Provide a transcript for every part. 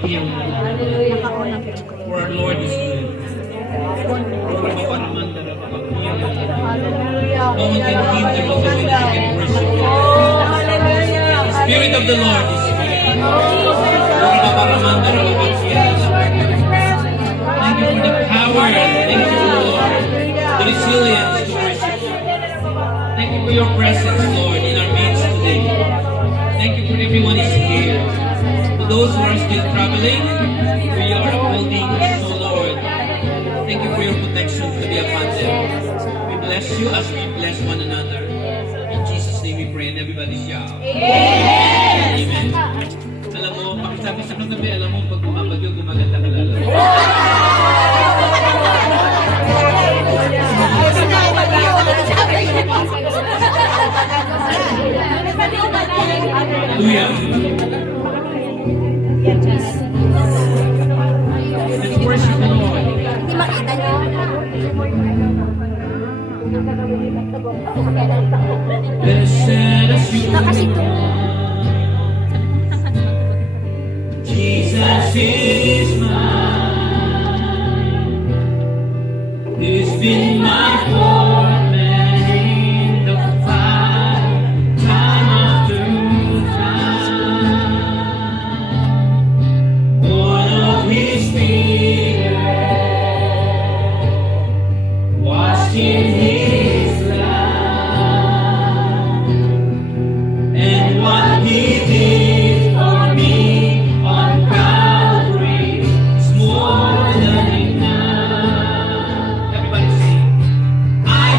Him. For our Lord is good. No one can hinder us when we can worship Him. The Spirit of the Lord is here. Thank you for the power. Thank you, Lord. The resilience to worship you. Thank you for your presence, Lord, in our midst today. Thank you for everyone is here. To those who are still traveling, we are holding so, Lord. Thank you for your protection to be upon them. We bless you as we bless one another. In Jesus' name we pray and everybody shout. Amen. Amen. Alam mo, pakisabi sa katabi, alam mo, pag bumabagyo, gumaganda ka lalo. Hallelujah. Let's worship the Lord. Hindi makita niyo. Blessed assurance, Jesus is mine. He's been my foreman in the fight, time after time. Born of His Spirit, washed in His blood, and what He did for me on Calvary is more than enough. Everybody sing. I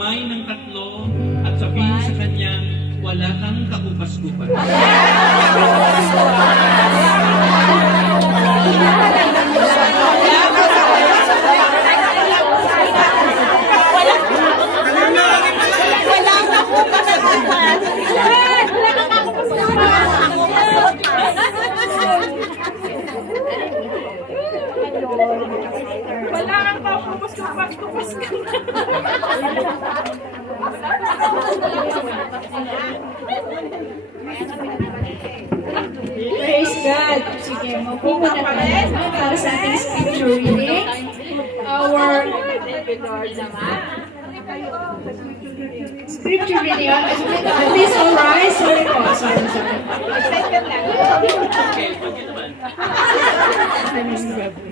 magkamay ng tatlo at sabihin sa kanyang, wala kang kakupas-kupas. Wala kang papupas-kupas ka na. Praise God. Sige, mabuo na tayo para sa ating scripture reading. Our scripture reading. Please all rise. Sorry po. Sorry.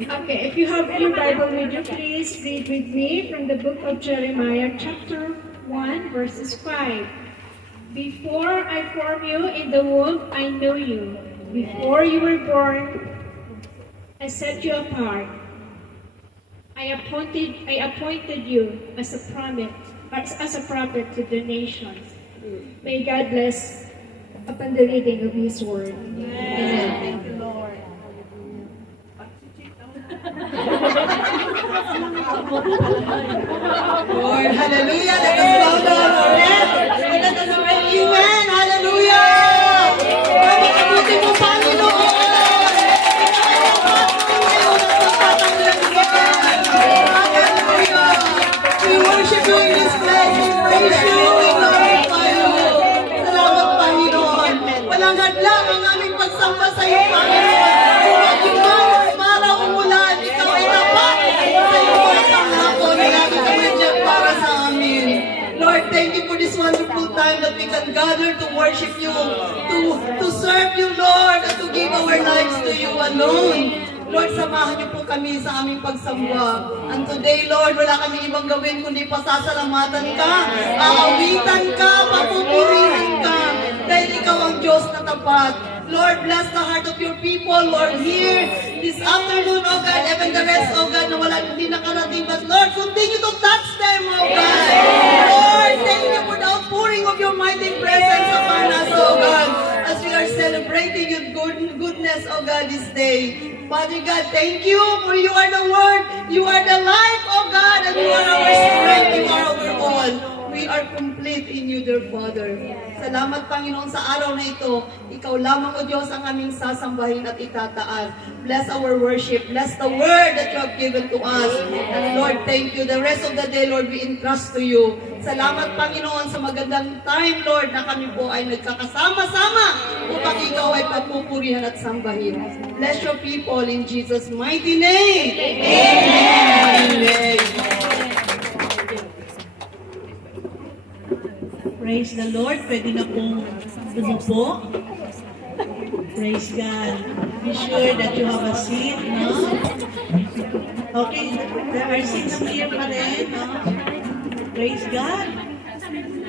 Okay, if you have your Bible with you, please read with me from the book of Jeremiah, chapter 1, verses 5. Before I formed you in the womb, I knew you. Before you were born, I set you apart. I appointed you as a prophet to the nations. May God bless upon the reading of His word. Amen. Thank you, Lord. Lord, hallelujah. Let us bow down our head. And let us pray, amen. Hallelujah. Pagkabuti mo, Panginoon. Hallelujah. We worship you in this place. We praise you. We glorify you. Salamat, Panginoon. Walang hadlang ang aming pagsamba sa iyo, Panginoon. Sumagiman, umaraw, umulan. Ikaw ay tapat sa iyo mga panghapon. Lagi ka nandiyan para sa amin. Lord, thank you for this wonderful time that we can gather to worship you, to serve you, Lord, and to give our lives to you alone. Lord, samahan niyo po kami sa aming pagsamba. And today, Lord, wala kami ibang gawin kundi pasasalamatan ka, aawitan ka, papupurihan ka, dahil ikaw ang Diyos na tapat. Lord, bless the heart of your people, Lord, here this afternoon, oh God, even the rest, oh God, na wala hindi nakarating. But Lord, continue to touch them, oh God. Lord, thank you for the outpouring of your mighty presence upon us, oh God, as we are celebrating your goodness, oh God, this day. Father God, thank you for you are the Word, you are the life, oh God, and you are our strength, you are our all. We are complete in you, dear Father. Salamat, Panginoon, sa araw na ito. Ikaw lamang, O Diyos, ang aming sasambahin at itataas. Bless our worship. Bless the word that you have given to us. And Lord, thank you. The rest of the day, Lord, we entrust to you. Salamat, Panginoon, sa magandang time, Lord, na kami po ay nagkakasama-sama upang ikaw ay papupurihan at sambahin. Bless your people in Jesus' mighty name. Amen. Amen. Praise the Lord. Pwede na pong umupo. Praise God. Be sure that you have a seat, no? Okay, there are seats here pa rin, no? Praise God.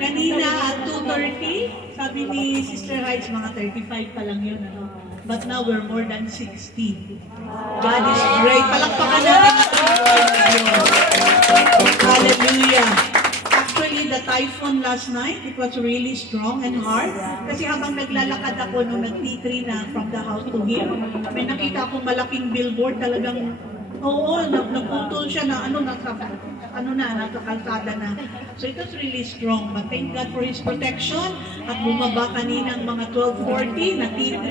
Kanina at 2:30, sabi ni Sister Heights, mga 35 pa lang yun, no? But now we're more than 60. God is great. Palakpakan natin ang Diyos. Hallelujah. Actually, the typhoon last night, it was really strong and hard. Kasi habang naglalakad ako nung nag-T3 na from the house to here, may nakita akong malaking billboard talagang, naputol siya na nasa kalsada na. So it was really strong. But thank God for His protection. At bumaba kaninang mga 12:40 na T3.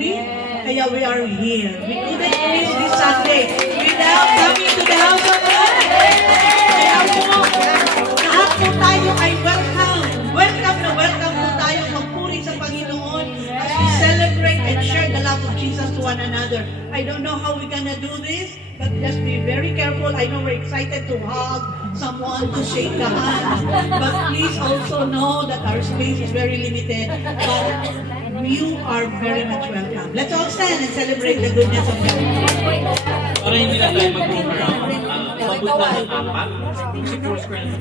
Kaya we are here. We couldn't miss this Sunday without coming to the house of God. Kaya lahat po tayo ay welcome. Welcome po tayo magpuri sa Panginoon as we celebrate and share the love of Jesus to one another. I don't know how we're gonna do this, but just be very careful. I know we're excited to hug someone, to shake the hand, but please also know that our space is very limited, but you are very much welcome. Let's all stand and celebrate the goodness of God. Para hindi na tayo mag-program, papunta ng apat, si Foursquare na.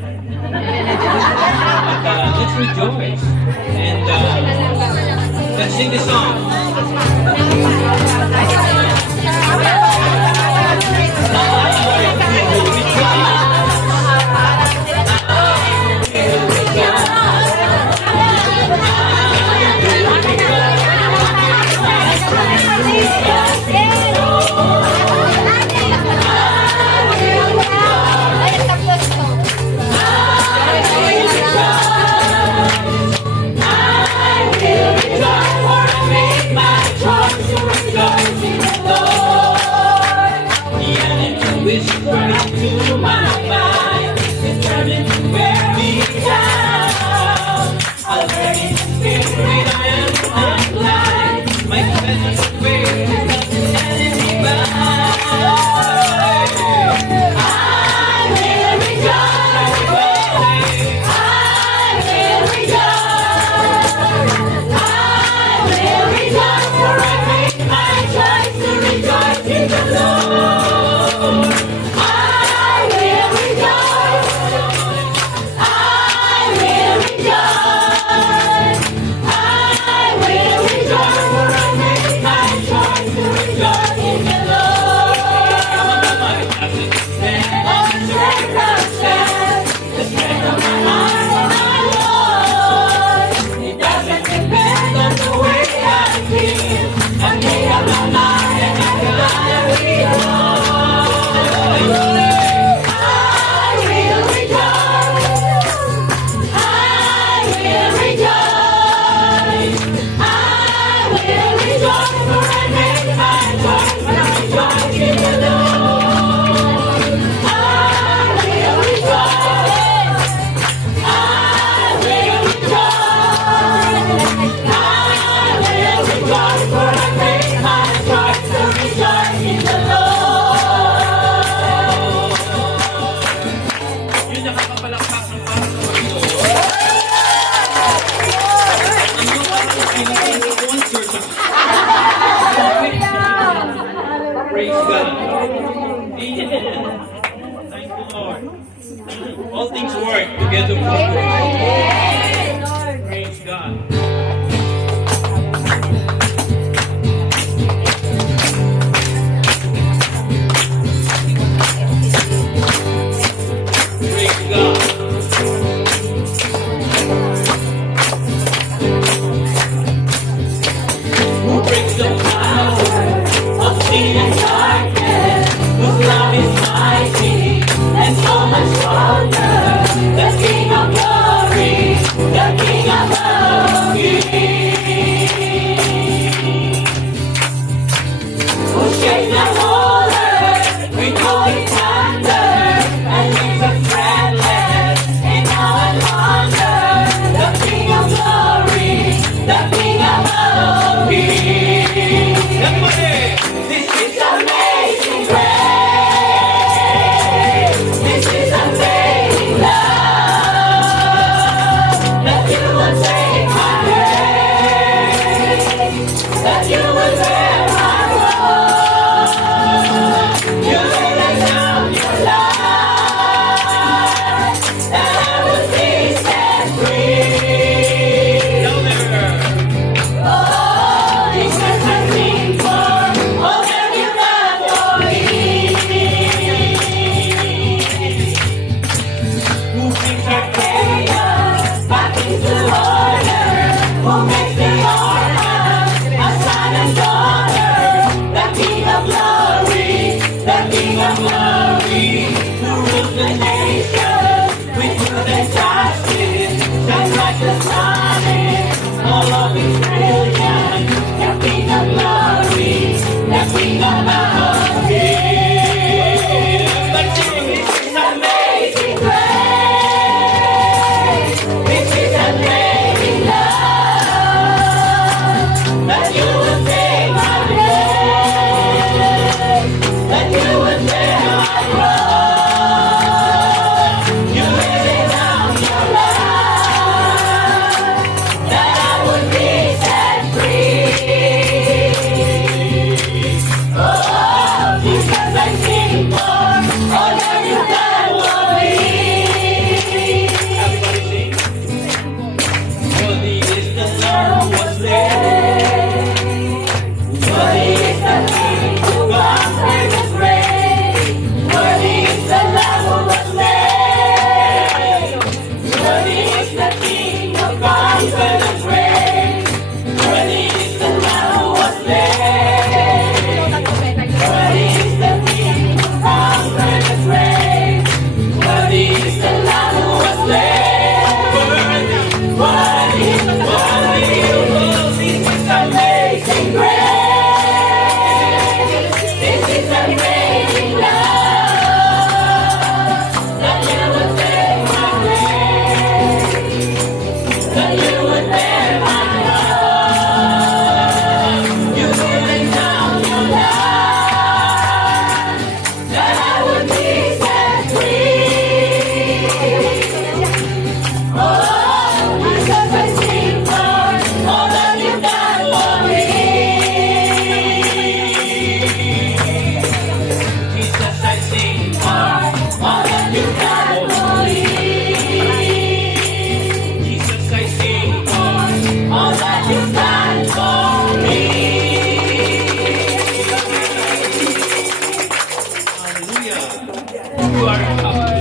But let's rejoice and let's sing the song. Rejoice. running through my mind. It's turning to wear me down. I'm learning to spirit, I am blind. My presence is great, nothing standing me bound. I will rejoice. I will rejoice, for I made my choice to rejoice in the Lord. I will rejoice. I will rejoice. I will rejoice, for I made my choice to rejoice in the Lord. The strength of my heart, my Lord. It doesn't depend on the way I feel. I made up my mind and I gotta rejoice. I will rejoice. I will rejoice. I will rejoice, for I made my choice to rejoice in the Lord. I will rejoice. I will rejoice. I will rejoice, for I made my choice to rejoice in the Lord. Yun nakakapalakpak ng parang sa Panginoon. Ano parang Philippine concert? Praise God. Yeah. Thank you, Lord. All things work together for good. Praise God. Praise God. Who breaks the power of sin and darkness? Whose love is mighty and so much stronger. The King of glory, the King of glory. Who shakes the whole earth with holy thunder and makes us breathless in awe and wonder. The King of glory, the King of glory. Everybody, this is amazing grace. This is amazing love. That you will take my place. That you will bear my role. You lay down your life, and I will be set free. Oh, this is my thing for all that you got for me. Who brings our chaos back into order? Who makes the orphans a son and daughter? The King of glory, the King of glory, who rules the nations with truth and justice, shines like the sun in all of His brilliance. The King of glory, the King of glory. But this is amazing grace. This is amazing love. That you will take my place. That you will bear my cross.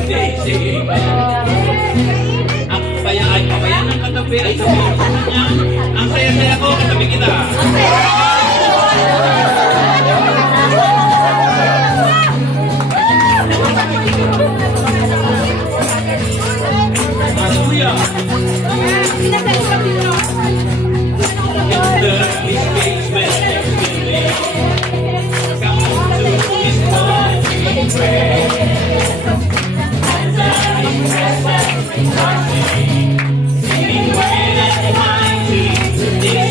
day, say amen. Ang papayaan ng katabi at sabihin mo sa kanya, ang saya-saya ko, katabi kita. Hallelujah. In the mistakes when next to me, come to his home, we pray. And then his presence rejoicing, singing great and mighty is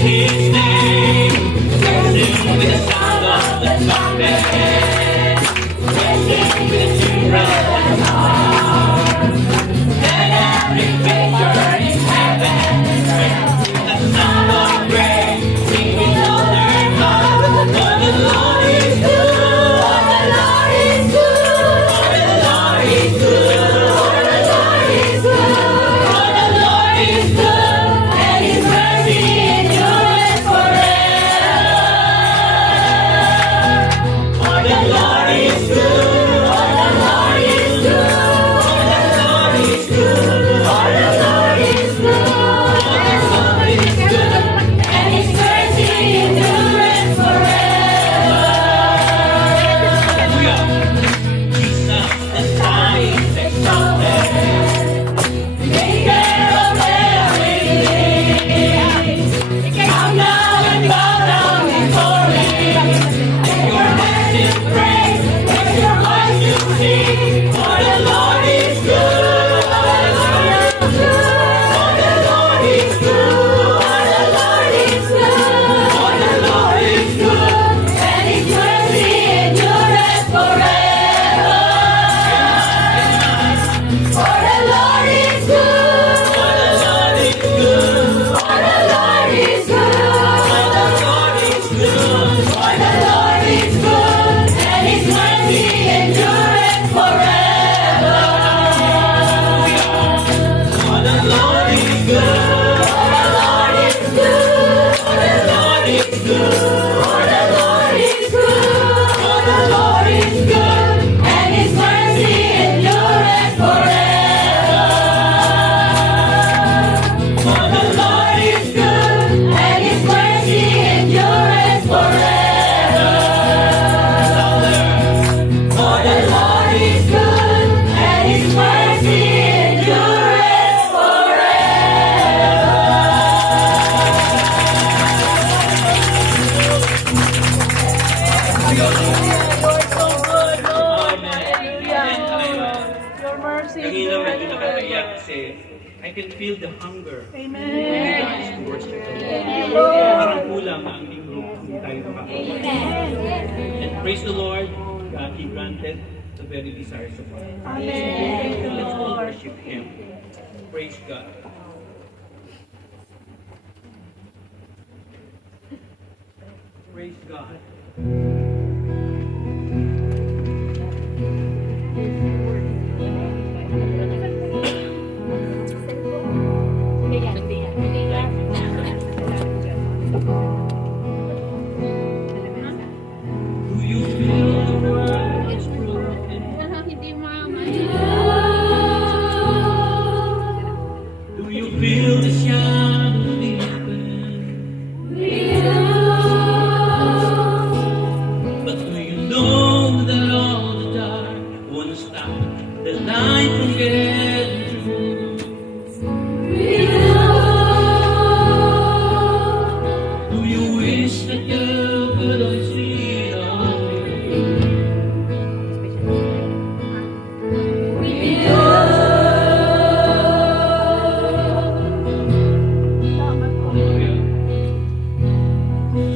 his name. Praising with the sound of the trumpet, praising with the timbrel and harp. Then every creature in heaven with the sound of praise, sing with all their heart. For the Lord is good, for the Lord is good, for the Lord is good, for the Lord is good, for the Lord is good, and His mercy endures forever. For the Lord is good, for the Lord is good, for the Lord is good, for the Lord is good, for the Lord is good, and His mercy endures forever. Hallelujah. Jesus, the sky is exalted, maker of everything. Come now and bow down before Him. Lift your hands in praise, lift your voice to sing. For the Lord is good, for the Lord is good, for the Lord is good, for the Lord is good, for the Lord is good, and His mercy endureth forever. For the Lord is good, for the Lord is good, for the Lord is good, for the Lord is good, for the Lord is good, and His mercy endureth forever. For the Lord is good, for the Lord is good, for the Lord is good, for the Lord is good, for the Lord is good, and His mercy endureth forever. For the Lord is good, and His mercy endureth forever. For the Lord is good, and His mercy endureth Your mercy is Kanina good. medyo nakakaiyak kasi I can feel the hunger. Amen. Guys, to worship the Lord. Parang kulang na ang linggo kung tayo makakawa. And praise the Lord, God, He granted the very desires of our heart. So let's all worship Him. Praise God. Praise God. Do you feel the world is broken? Do you feel the shadows deepen? But do you know that all the dark won't stop the light from getting through? Do you wish that you could only see it all? Hallelujah.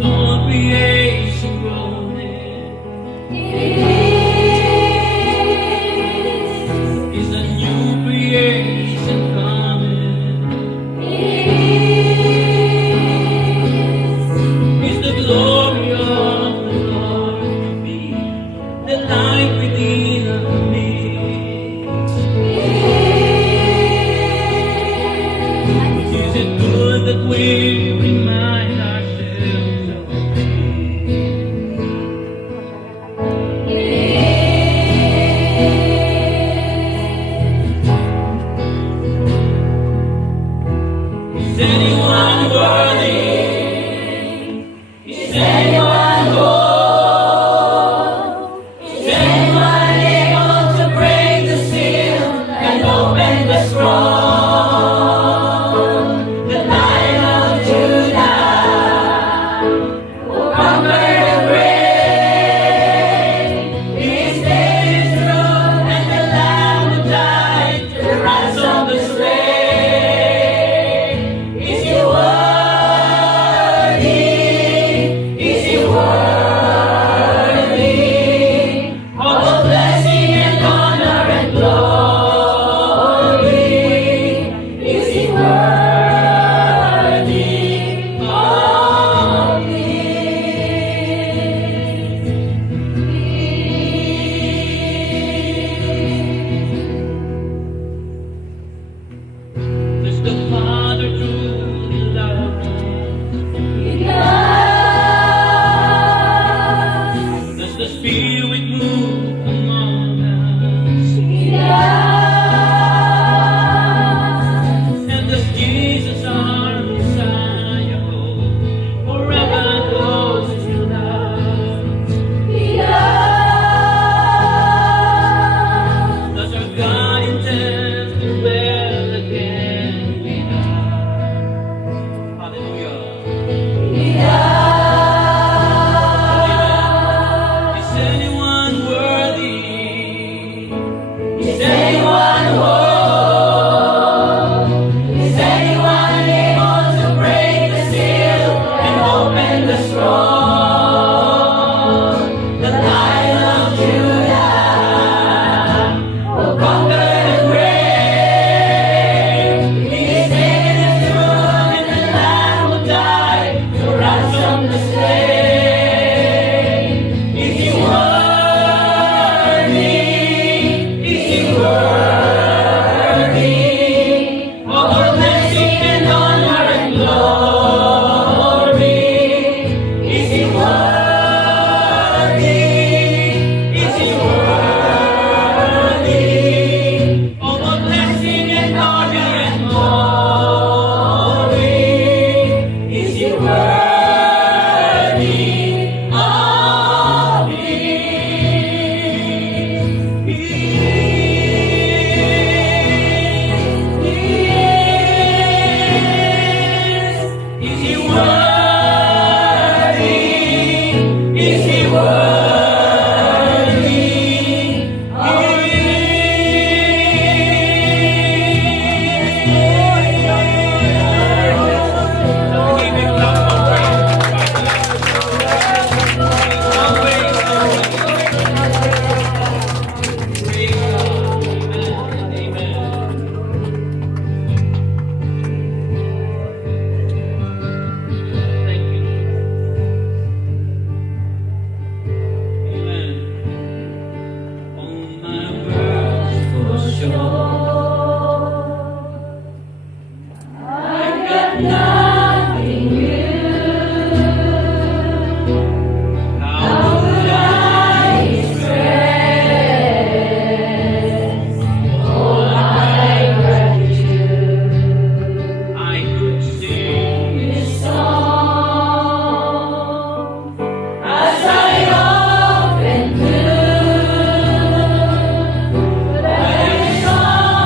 All creation groaning is a new I could sing this song as I often do, but I saw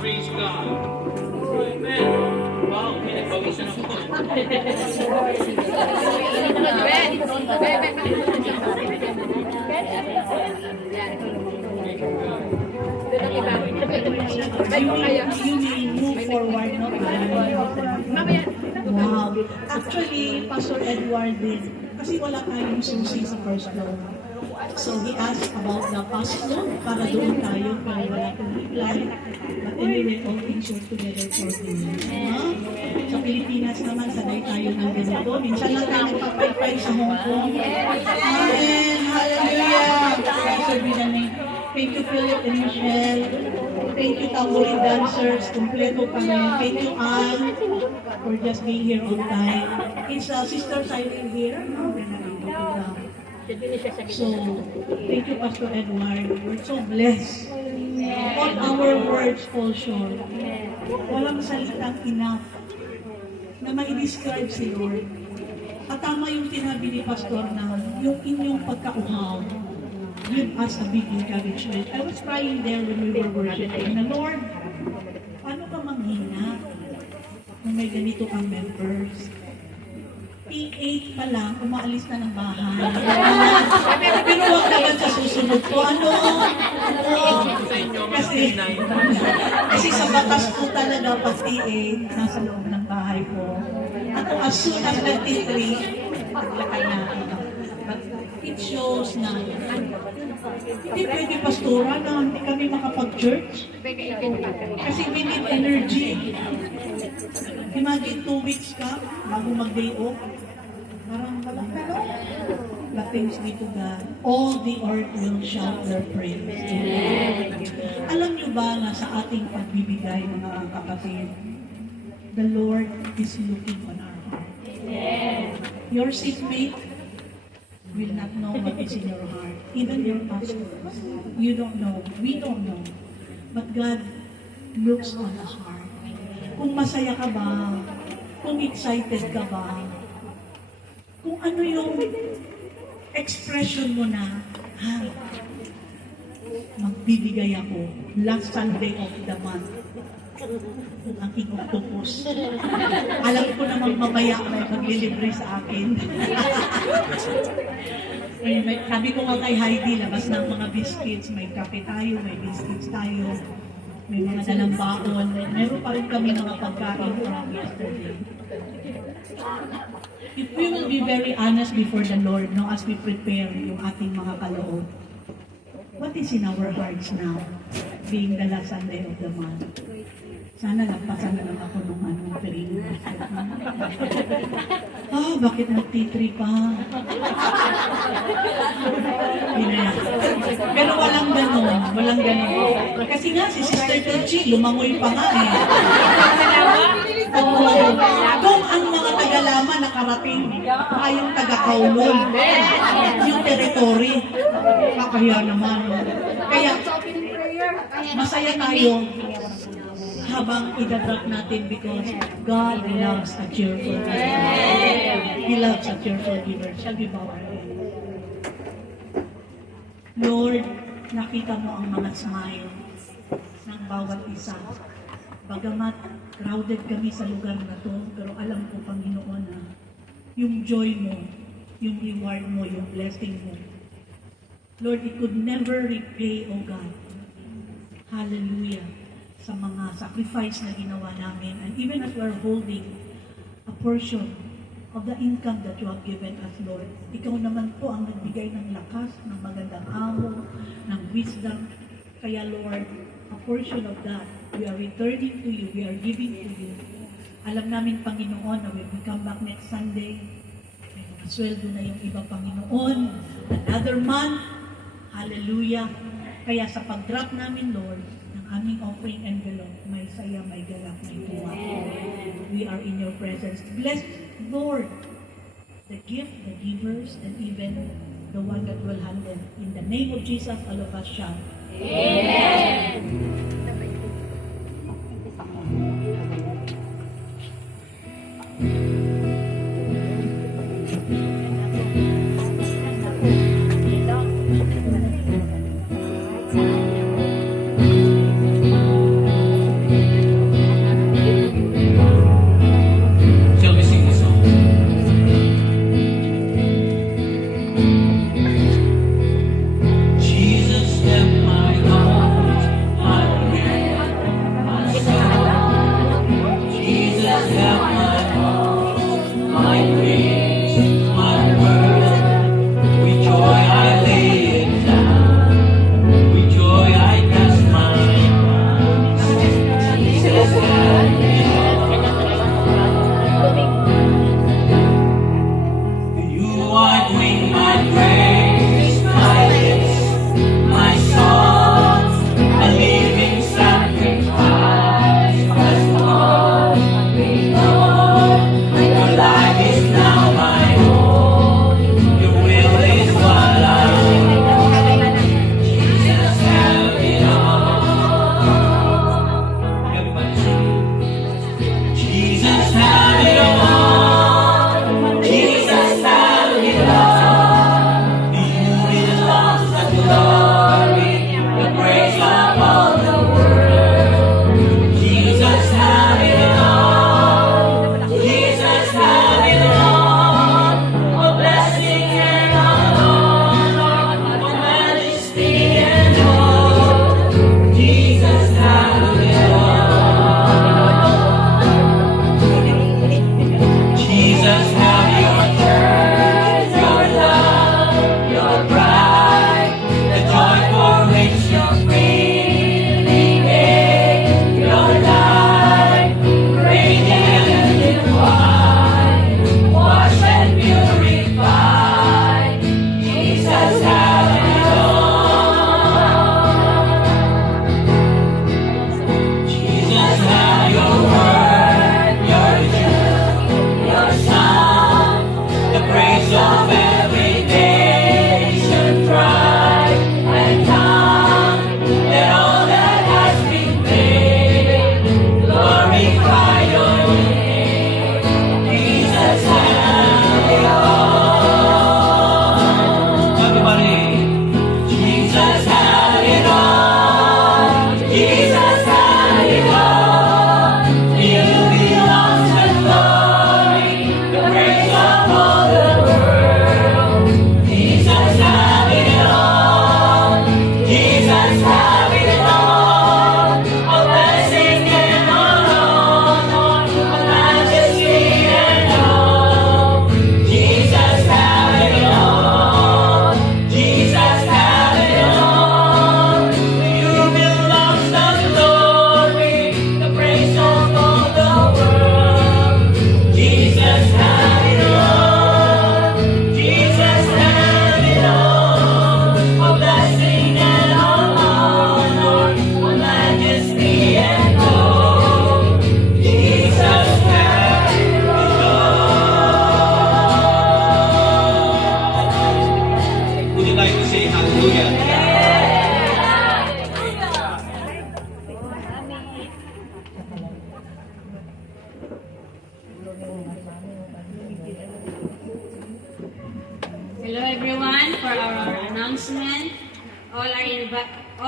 Praise God. Amen. Wow, pinagpawisan ako. You may move forward, no? Wow. Actually, Pastor Edward din, kasi wala tayong susi sa first floor. So he asked about the pastor para doon tayo, pero wala tayong reply. But anyway, all things work together for good. No? Sa Pilipinas naman, sanay tayo ng ganito. Minsan lang tayo nagpapaypay sa Hong Kong. Amen! Hallelujah! Pastor Binani. Thank you, Philip and Michelle. Thank you, tambourine dancers. Kompleto kami. Thank you, Anne, for just being here on time. Is Sister Silent here? No, we're not able to come. So, thank you, Pastor Edward. We're so blessed. All our words fall short. Walang salitang enough na mai-describe si Lord. At tama yung tinabi ni Pastor na yung inyong pagkauhaw give us a big encouragement. I was crying there when we were worshiping. Na Lord, paano ka manghina kung may ganito kang members? P8 pa lang, umaalis na ng bahay. Pero wag naman sa susunod ko. Ano? Kasi sa batas po talaga pag P8, nasa loob ng bahay po. At as soon as 23, paglakay na. But it shows na hindi pwede pastora na hindi kami makapag-church. Kasi we need energy. Imagine 2 weeks ka bago mag-day off. Parang wala ka, no? But thanks be to God, all the earth will shout their praise. Amen. Alam niyo ba na sa ating pagbibigay, mga kapatid, the Lord is looking on our heart. Amen. Your seatmate will not know what is in your heart. Even your pastor, you don't know. We don't know. But God looks on the heart. Kung masaya ka ba? Kung excited ka ba? Kung ano yung expression mo na, magbibigay ako last Sunday of the month. Ang aking octopus. Alam ko naman mamaya may maglilibre sa akin. Sabi ko nga kay Heidi, labas ng mga biscuits, may kape tayo, may biscuits tayo, may mga dalang baon. Meron pa rin kami mga pagkain from yesterday. If we will be very honest before the Lord, no, as we prepare yung ating mga kaloob, what is in our hearts now, being the last Sunday of the month? Sana nagpasan na lang ako nung perino. Bakit nag-T3 pa? Pero walang ganon, walang ganon. Kasi nga, si Sister Tucci, lumangoy pa nga eh. Kung ang mga taga-Lama nakarating, tayong taga-Kaulon, yung territory, kakahiya naman. Kaya, masaya tayo habang idadrop natin because God loves a cheerful giver. He loves a cheerful giver. Shall we bow our head? Lord, nakita mo ang mga smile ng bawat isa. Bagamat crowded kami sa lugar na to, pero alam ko, Panginoon, na yung joy mo, yung reward mo, yung blessing mo, Lord, it could never repay, O God. Hallelujah. Sa mga sacrifice na ginawa namin, and even as we are holding a portion of the income that you have given us, Lord, ikaw naman po ang nagbigay ng lakas, ng magandang amo, ng wisdom. Kaya Lord, a portion of that, we are returning to you, we are giving to you. Alam namin, Panginoon, na when we come back next Sunday, may mga sweldo na yung iba, Panginoon, another month, hallelujah. Kaya sa pag-drop namin, Lord, aming offering envelope, may saya, may galak, may tuwa. We are in your presence. Bless, Lord, the gift, the givers, and even the one that will handle. In the name of Jesus, all of us shout. Amen.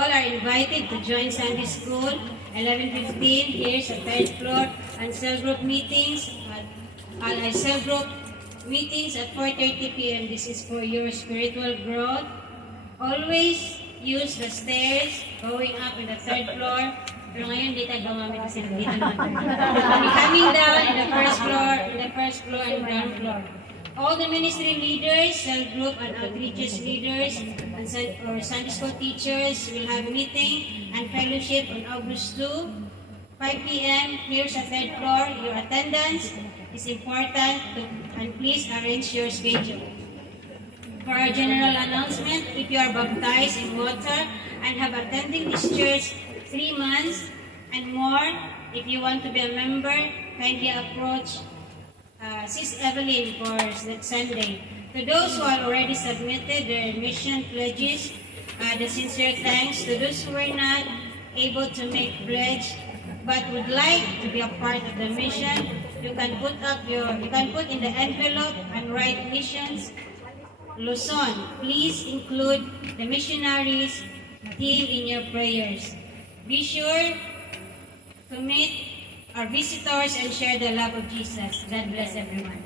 All are invited to join Sunday School, 11:15 here sa third floor, and cell group meetings at 4:30 p.m. This is for your spiritual growth. Always use the stairs going up in the third floor. Pero ngayon, di tayo gumamit kasi dito naman. Coming down in the first floor and ground floor. All the ministry leaders, cell group and outreaches leaders, and Sunday school teachers will have meeting and fellowship on August 2, 5 p.m. here sa third floor. Your attendance is important and please arrange your schedule. For our general announcement, if you are baptized in water and have attended this church 3 months and more, if you want to be a member, kindly approach Sis Evelyn for that Sunday. To those who have already submitted their mission pledges, the sincere thanks. To those who were not able to make pledge but would like to be a part of the mission, you can put in the envelope and write missions Luzon. Please include the missionaries team in your prayers. Be sure to meet our visitors and share the love of Jesus. God bless everyone.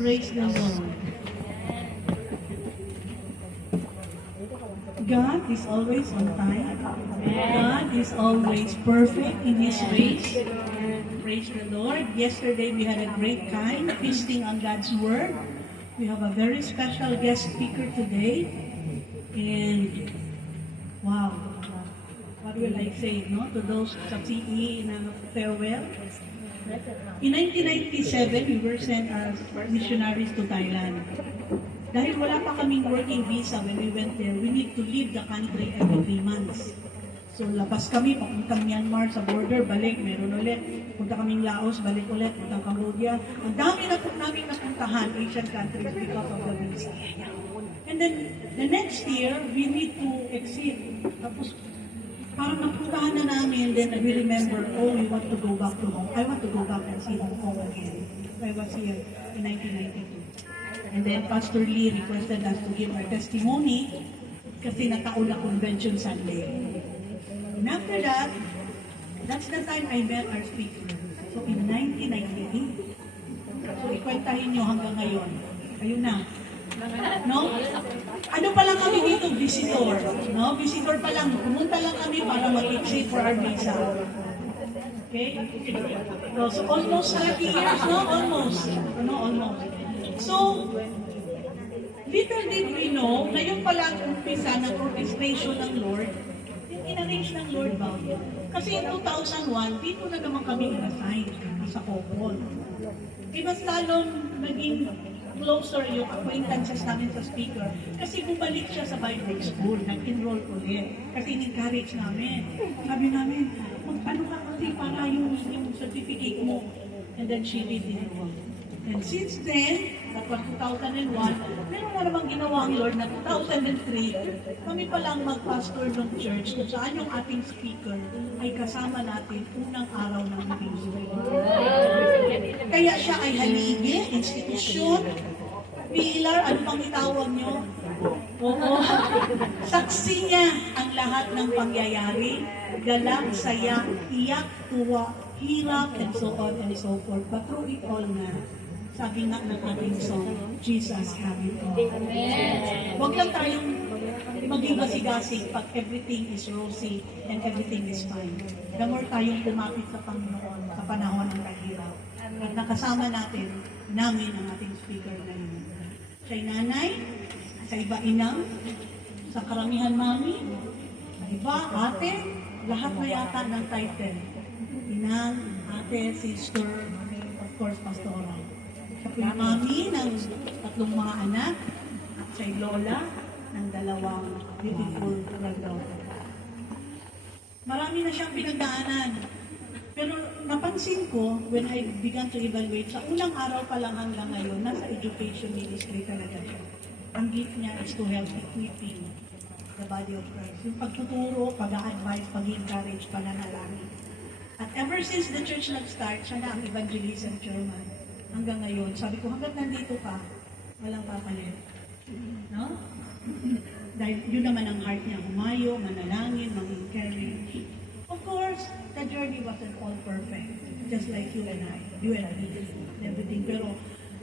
Praise the Lord. God is always on time. God is always perfect in His ways. Praise the Lord. Yesterday we had a great time feasting on God's Word. We have a very special guest speaker today. And wow, what will I say to those sa CE na farewell? In 1997, we were sent as missionaries to Thailand. Dahil wala pa kaming working visa when we went there, we need to leave the country every 3 months. So labas kami, papuntang Myanmar sa border, balik, meron ulit. Punta kaming Laos, balik ulit, puntang Cambodia. Ang dami na po namin napuntahan, Asian countries because of the visa. And then, the next year, we need to exit. Tapos, parang napuntahan na namin, then we remember, oh, we want to go back to home. I want to go back and see Hong Kong again. I was here in 1992. And then Pastor Lee requested us to give our testimony kasi nataon na Convention Sunday. And after that, that's the time I met our speaker. So in 1998, so ikwentahin nyo hanggang ngayon. Ayun na. No? Ano pa lang kami dito? Visitor. No? Visitor pa lang. Pumunta lang kami para mag-exit for our visa. Okay? So almost 30 years, no? Almost. Almost. So, little did we know na yung pala ang umpisa ng orchestration ng Lord, in-arrange ng Lord ba? Kasi in 2001, dito na naman kami in-assign sa Kopon. Mas lalong naging closer yung acquaintances namin sa speaker kasi bumalik siya sa Bible School, nag-enroll ulit. Kasi in-encourage namin. Sabi namin, ano ka kasi para yung certificate mo. And then she did enroll. And since then, that was 2001, meron na namang ginawa ang Lord na 2003, kami palang mag-pastor ng church kung saan yung ating speaker ay kasama natin unang araw ng meeting. Kaya siya ay haligi, institusyon, pilar, ano pang itawag nyo? Oo. Saksi niya ang lahat ng pangyayari, galak, saya, iyak, tuwa, hirap, and so on and so forth. But through it all na, sabi nga ng ating song, Jesus have it all. Huwag lang tayong maging gasig-gasig pag everything is rosy and everything is fine. The more tayong lumapit sa Panginoon sa panahon ng kahirap. At nakasama namin ang ating speaker na yun. Siya'y nanay, sa iba inang, sa karamihan mami, sa iba ate, lahat na yata ng title. Inang, ate, sister, of course, pastoral. Siya po yung mami ng 3 mga anak at siya'y lola ng 2 beautiful granddaughter. Marami na siyang pinagdaanan. Pero napansin ko, when I began to evaluate, sa unang araw pa lang hanggang ngayon, nasa education ministry talaga siya. Ang gift niya is to help equipping the body of Christ. Yung pagtuturo, pag-a-advise, pag-encourage, pananalangin. At ever since the church nag-start, siya na ang evangelism chairman. Hanggang ngayon, sabi ko, hanggang nandito ka, walang papalit. No? Dahil yun naman ang heart niya, humayo, manalangin, mag-encourage. Of course, the journey wasn't all perfect. Just like you and I, everything. Pero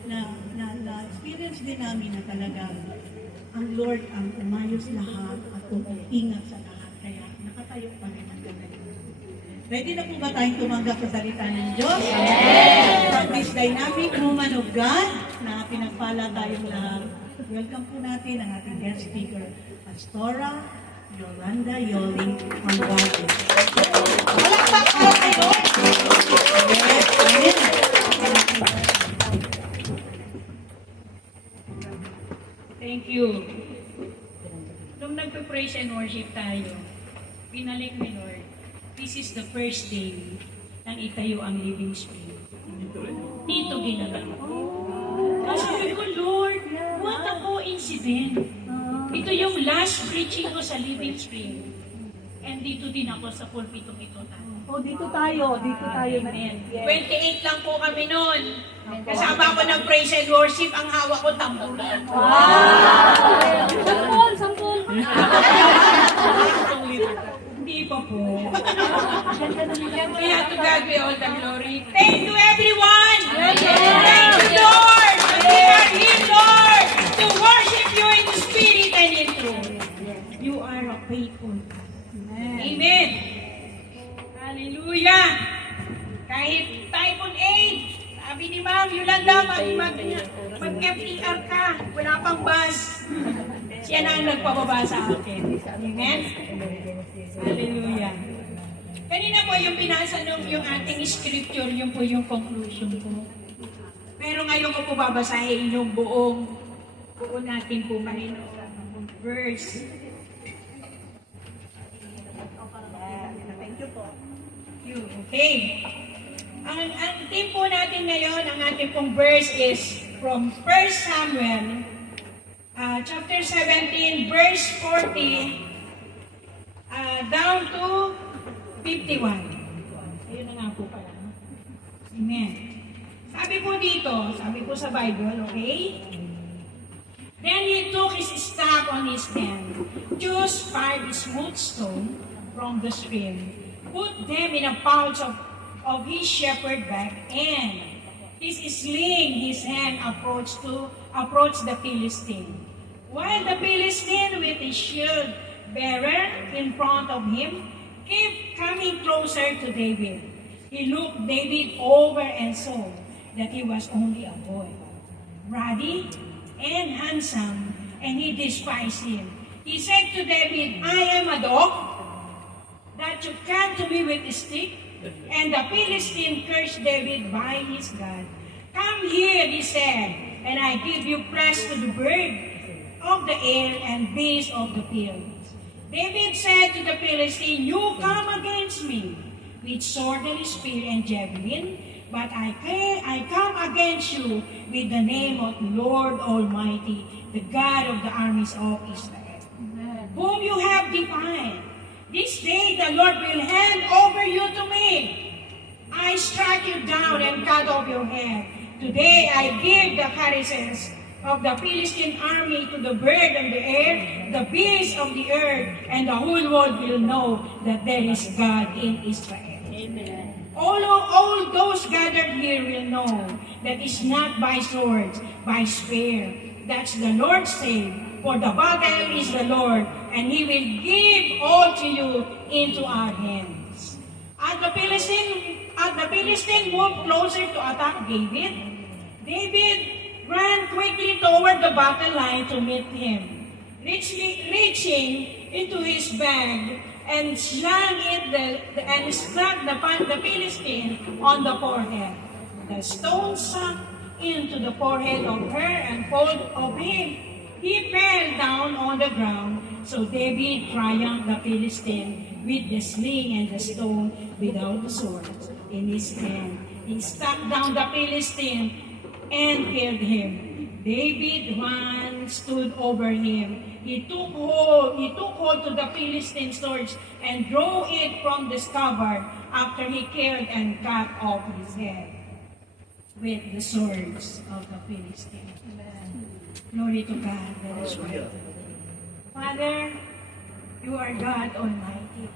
na-experience din namin na talagang ang Lord ang umayos lahat at ingat sa lahat. Kaya nakatayo pa rin hanggang ngayon. Ready na po ba tayong tumanggap sa salita ng Diyos? Yes! From this dynamic woman of God na pinagpala tayong lahat. Welcome po natin ang ating guest speaker, Pastora Yolanda Yoling Mangago. Palakpak para kayo! Yes, amen. Thank you. Nung nagpe-praise and worship tayo, pinalik ni Lord, this is the first day nang itayo ang Living Spring. Dito ginagawa. Sabi ko, Lord, what a coincidence. Ito yung last preaching ko sa Living Spring. And dito din ako sa pulpito-pito tayo. Oh, dito tayo. Amen. 28 lang po kami noon. Kasama ko ng praise and worship, ang hawak ko tamburan. Sampol! Hindi pa po. Kaya to God be all the glory. Thank you everyone! Thank you Lord! We are here, Lord, to worship you in spirit and in truth. You are a faithful God. Amen. Hallelujah! Kahit Typhoon 8, sabi ni Ma'am Yolanda, mag-FTR ka, wala pang bus. Siya na ang nagpababa sa akin. Amen? Hallelujah. Kanina po yung pinasa nung yung ating scripture, yun po yung conclusion ko. Pero ngayon ko po babasahin yung buong natin po Panginoon verse. Thank you po. Okay. Ang theme po natin ngayon, ang ating pong verse is from 1 Samuel chapter 17, verse 40 down to 51. Ayun na nga po pala. Amen. Sabi po dito, sabi po sa Bible, okay? Then he took his staff on his hand, chose 5 smooth stones from the stream, put them in a pouch of his shepherd bag, and his sling his hand approached the Philistine. While the Philistine with his shield bearer in front of him kept coming closer to David. He looked David over and saw that he was only a boy, ruddy and handsome, and he despised him. He said to David, I am a dog, that you come to me with a stick? And the Philistine cursed David by his God. Come here, he said, and I give you flesh to the bird of the air and beasts of the field. David said to the Philistine, you come against me with sword and spear and javelin, but I come against you with the name of Lord Almighty, the God of the armies of Israel, whom you have defied. This day the Lord will hand over you to me. I strike you down and cut off your head. Today I give the caresses of the Philistine army to the bird of the air, the beast of the earth, and the whole world will know that there is God in Israel. Amen. All those gathered here will know that it's not by swords, by spear. That's the Lord's say. For the battle is the Lord, and He will give all to you into our hands. As the Philistine moved closer to attack David, David ran quickly toward the battle line to meet him, reaching into his bag and slung the Philistine on the forehead. The stone sunk into the forehead of her and fall of him. He fell down on the ground. So David triumphed the Philistine with the sling and the stone without the sword in his hand. He struck down the Philistine and killed him. David stood over him. He took hold to the Philistine sword and drew it from the scabbard after he killed and cut off his head with the swords of the Philistines. Glory to God. Let us pray. Father, you are God Almighty.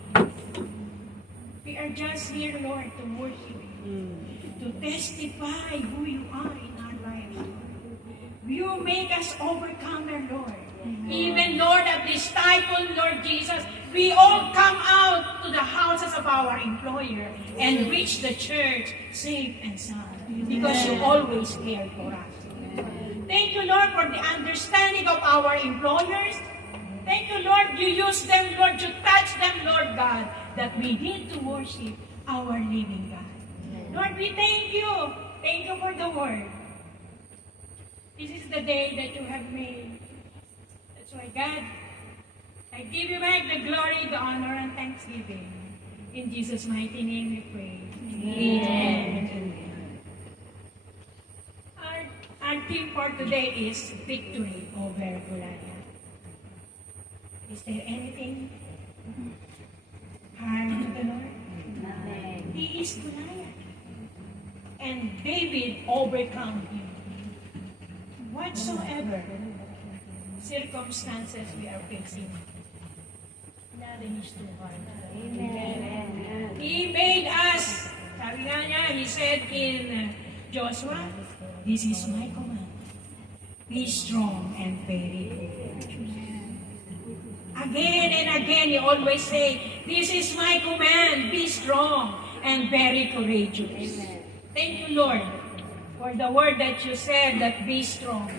We are just here, Lord, to worship you, to testify who you are in our lives. You make us overcomer, Lord. Even, Lord, at this typhoon, Lord Jesus, we all come out to the houses of our employer and reach the church safe and sound because you always care for us. Thank you, Lord, for the understanding of our employers. Thank you, Lord, you use them, Lord, you touch them, Lord God, that we need to worship our living God. Lord, we thank you. Thank you for the word. This is the day that you have made. That's why, God, I give you back the glory, the honor, and thanksgiving. In Jesus' mighty name we pray. Amen. Our theme for today is victory over Goliath. Is there anything hard to the Lord? He is Goliath. And David overcome him. Whatsoever circumstances we are facing, nothing is too hard. Amen. He made us, sabi nga niya, he said in Joshua, this is my command. Be strong and very courageous. Again and again, he always say, this is my command. Be strong and very courageous. Thank you, Lord, for the word that you said that be strong.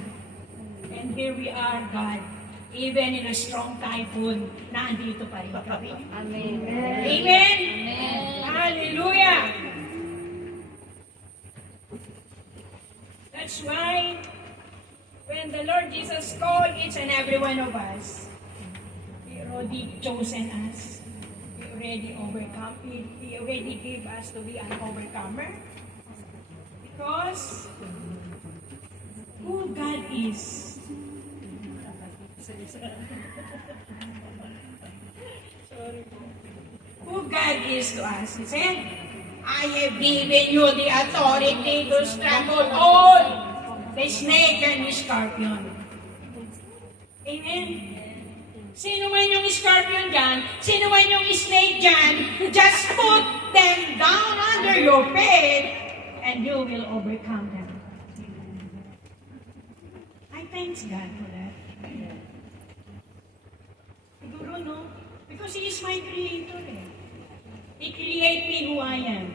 And here we are, God. Even in a strong typhoon, nandito pa rin kami. Amen. Amen. Hallelujah. That's why when the Lord Jesus called each and every one of us, He already chosen us. He already overcome. He already gave us to be an overcomer. Because who God is. Who God is to us. He said, I have given you the authority to trample all the snake and the scorpion. Amen. Sino man yung scorpion dyan, sino man yung snake dyan, just put them down under your feet and you will overcome them. I thank God for that. Siguro, no? Because He is my creator eh. He created me who I am.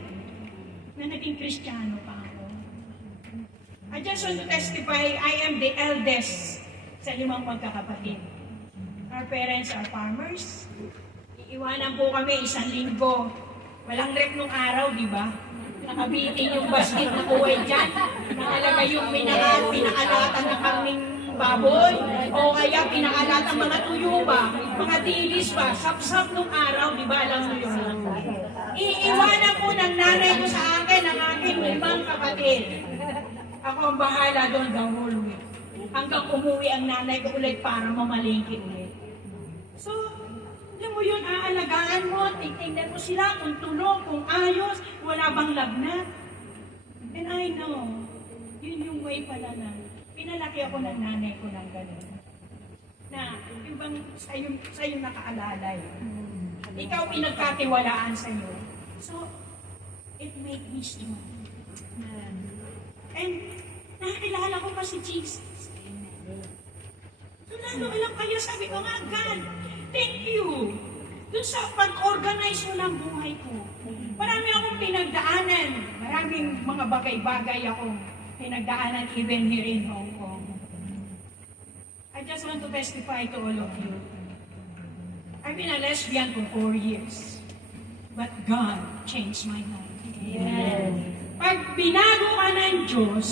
Na naging Kristiyano pa ako. I just want to testify, I am the eldest sa 5 magkakapatid. Our parents are farmers. Iiwanan po kami 1 linggo. Walang rep nung araw, di ba? Nakabitin yung basket na kuway dyan. Nakalagay yung pinaalatang ng kaming baboy. O kaya pinaalatang mga tuyo ba? Mga dilis ba? Sapsap nung araw, di ba? Alam mo yun. Iiwanan po ng nanay ko sa akin ang aking 5 kapatid. Ako ang bahala doon the whole week. Hanggang umuwi ang nanay ko ulit para mamalingki ulit. So, alam mo yun, aalagaan mo, titignan mo sila kung tulog, kung ayos, wala bang lagnat. And I know, yun yung way pala na pinalaki ako ng nanay ko ng gano'n. Na yung bang sa'yo nakaalalay. Ikaw pinagkatiwalaan sa'yo. So, it made me strong. And nakilala ko pa si Jesus. So, lalo alam kayo, sabi ko nga, God, thank you. Doon sa pag-organize mo ng buhay ko. Marami akong pinagdaanan. Maraming mga bagay-bagay akong pinagdaanan even here in Hong Kong. I just want to testify to all of you. I've been a lesbian for 4 years. But God changed my life. Yes. Pag binago ka ng Diyos,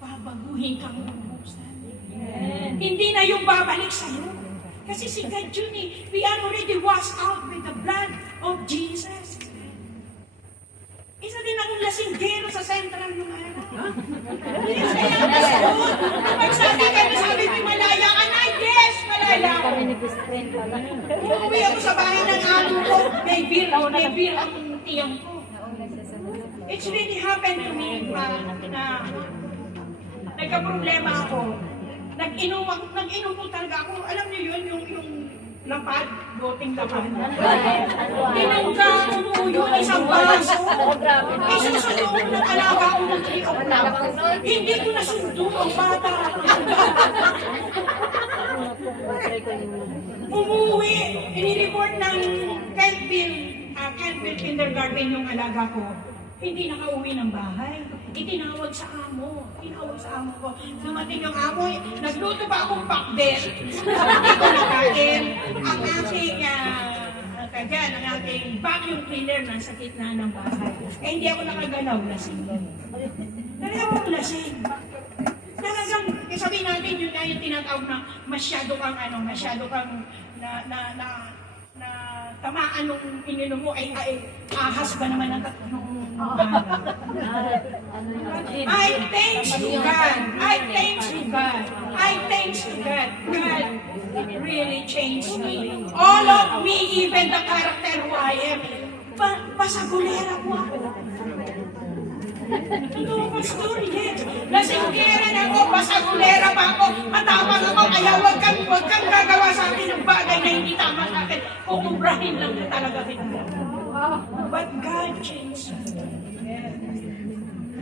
babaguhin ka mo ng busan. Yes. Hindi na yung babalik sa'yo. Kasi si God yun eh. We are already washed out with the blood of Jesus. Isa din akong lasinggero sa Central yung araw. Yes, kaya nasagot. Pag sabi ko, malaya ka na? Yes, malaya ako. Umuwi ako sa bahay ng amo ko. May beer ang yung tiyang ko. It's really happened to me na nagka-problema ako. Nag-inom po talaga ako. Alam niyo yun, yung lapad, goting lapad. Tinangka, umuyo na isang baso. Isa sa loob ng alaga ko ng 3 o'clock. Hindi ko nasundo ang bata. Umuwi, inireport ng Kentville Kindergarten yung alaga ko. Hindi nakauwi ng bahay. Itinawag sa amo. Ko. Dumating yung amo, nagluto pa akong pakbet. Hindi ko nakain. Ang aking vacuum cleaner nasa gitna ng bahay. Eh, hindi ako nakagalaw, lasing. Talaga akong lasing. Talagang, sabihin natin, yun na yung tinatawag na masyado kang tamaan nung ininom mo ay ahas ba naman ang nung I thanks to God. I thanks to God. God really changed me. All of me, even the character who I am. Pasagulera po ako. Ito ang story, yes. Nasinggera na ako, pasagulera pa ako, matapang ako, kaya huwag kang gagawa sa akin ng bagay na hindi tama sa akin. Kukumbrahin lang na talaga kita. But God changed me.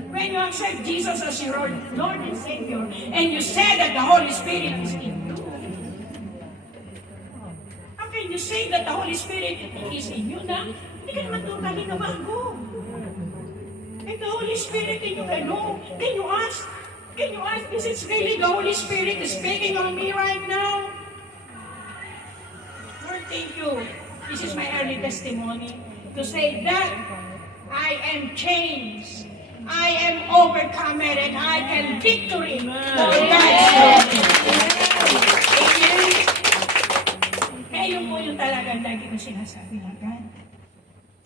When you accept Jesus as your Lord and Savior, and you say that the Holy Spirit is in you, how can you say that the Holy Spirit is in you na hindi ka naman totally na bago? And the Holy Spirit in you, hello? Can you ask? Is it really the Holy Spirit is speaking on me right now? Lord, thank you. This is my early testimony to say that I am changed. I am overcome and I can victory. Amen. Eh, yun po yung talagang lagi ko sinasabi na God.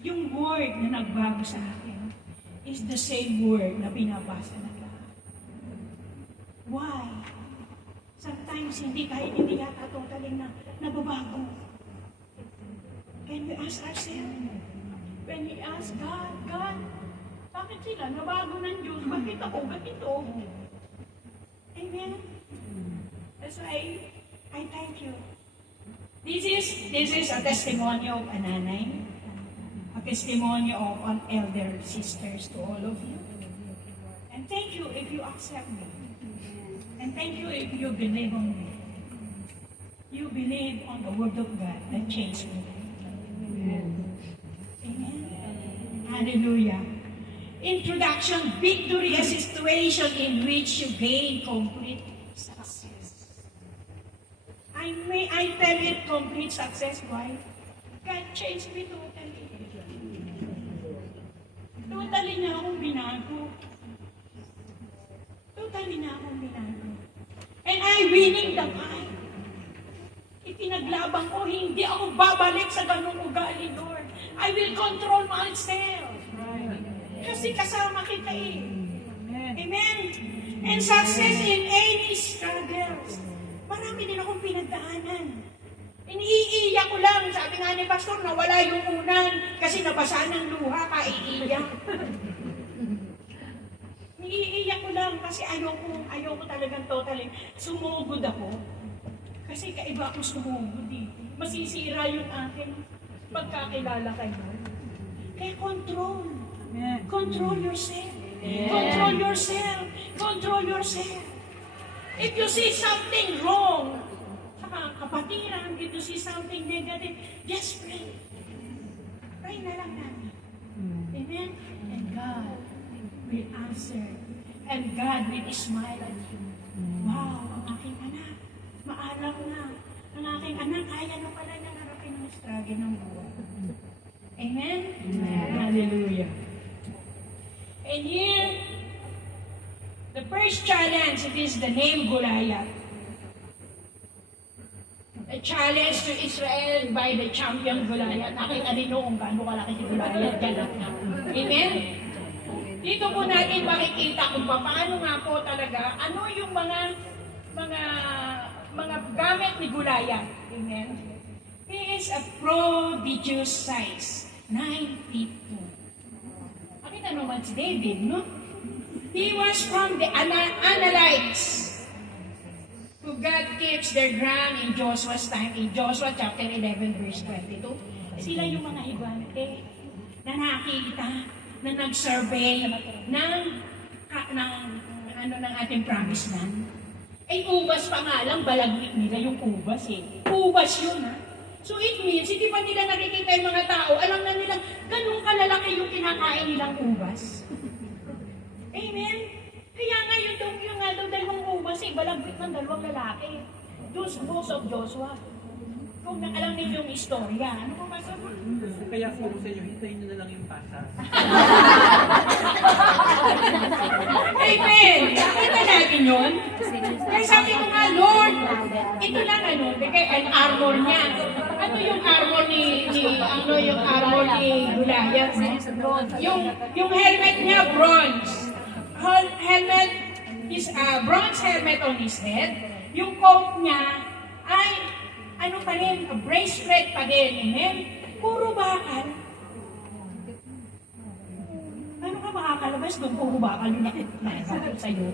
Yung word na nagbago sa akin is the same word na binabasa na lahat. Why? Sometimes hindi yata totally na nababago. Can we ask ourselves? When we ask God, bakit sila nabago ng Diyos? Bakit ako ganito? Amen? That's why I thank you. This is a testimony of a nanay, a testimony of an elder sisters to all of you. And thank you if you accept me. And thank you if you believe on me. You believe on the Word of God that changed me. Amen. Hallelujah. Introduction, victory, a situation in which you gain complete success. I tell it complete success. Why? God changed me totally. Totally na akong binago. And I'm winning the fight. Itinaglaban ko, hindi ako babalik sa ganung ugali, Lord. I will control myself. Kasi kasama kita eh. Amen. And success in any struggles. Marami din akong pinagdaanan. Iniiiyak ko lang. Sabi nga ni Pastor, nawala yung unan kasi nabasa ng luha, kaiiyak. Iniiiyak ko lang kasi ayoko talagang totally. Sumugod ako. Kasi kaiba ako sumugod eh. Masisira yung aking pagkakilala kayo. Kaya control. Control yourself. Control yourself. If you see something wrong, sa kapatiran, if you see something negative, just pray. Pray na lang natin. Amen? And God will answer. And God will smile at you. Wow, ang aking anak. Maalam na. Ang aking anak, kaya na pala niya narapin ang struggle ng buhay. Amen? Hallelujah. And here, the first challenge, it is the name Goliath. A challenge to Israel by the champion Goliath. Nakita din kung gaano kalaki si Goliath. Amen? Dito po natin makikita kung paano nga po talaga, ano yung mga gamit ni Goliath. Amen? He is a prodigious size. 9 people. Pakita naman si David, no? He was from the Analites, who God keeps their ground in Joshua's time, in Joshua chapter 11, verse 22. Sila yung mga higante na nakita, na nag-survey ng ating promised land. Ay, ubas pa nga lang, balagnik nila yung ubas eh. Ubas yun ha. So it means, hindi pa nila nakikita yung mga tao, alam na nila, ganun kalalaki yung kinakain nilang ubas. Amen? Kaya nga yung dalawang ubas eh, balagnik ng dalawang lalaki. Those books of Joshua. Kung alam niyo yung istorya, ano po basa mo? Kaya po sa inyo, hintayin nyo na lang yung pasa. Amen! Nakita natin yun? Kaya sabi ko nga, Lord, ito lang ang armor niya. Ano yung armor ni Goliath? Yung helmet niya, bronze. Helmet is bronze helmet on his head. Yung coat niya ay ano pa rin, a bracelet pa din. Amen? Puro bakal. Ano ka makakalabas doon? Puro bakal yung nakikita sa'yo.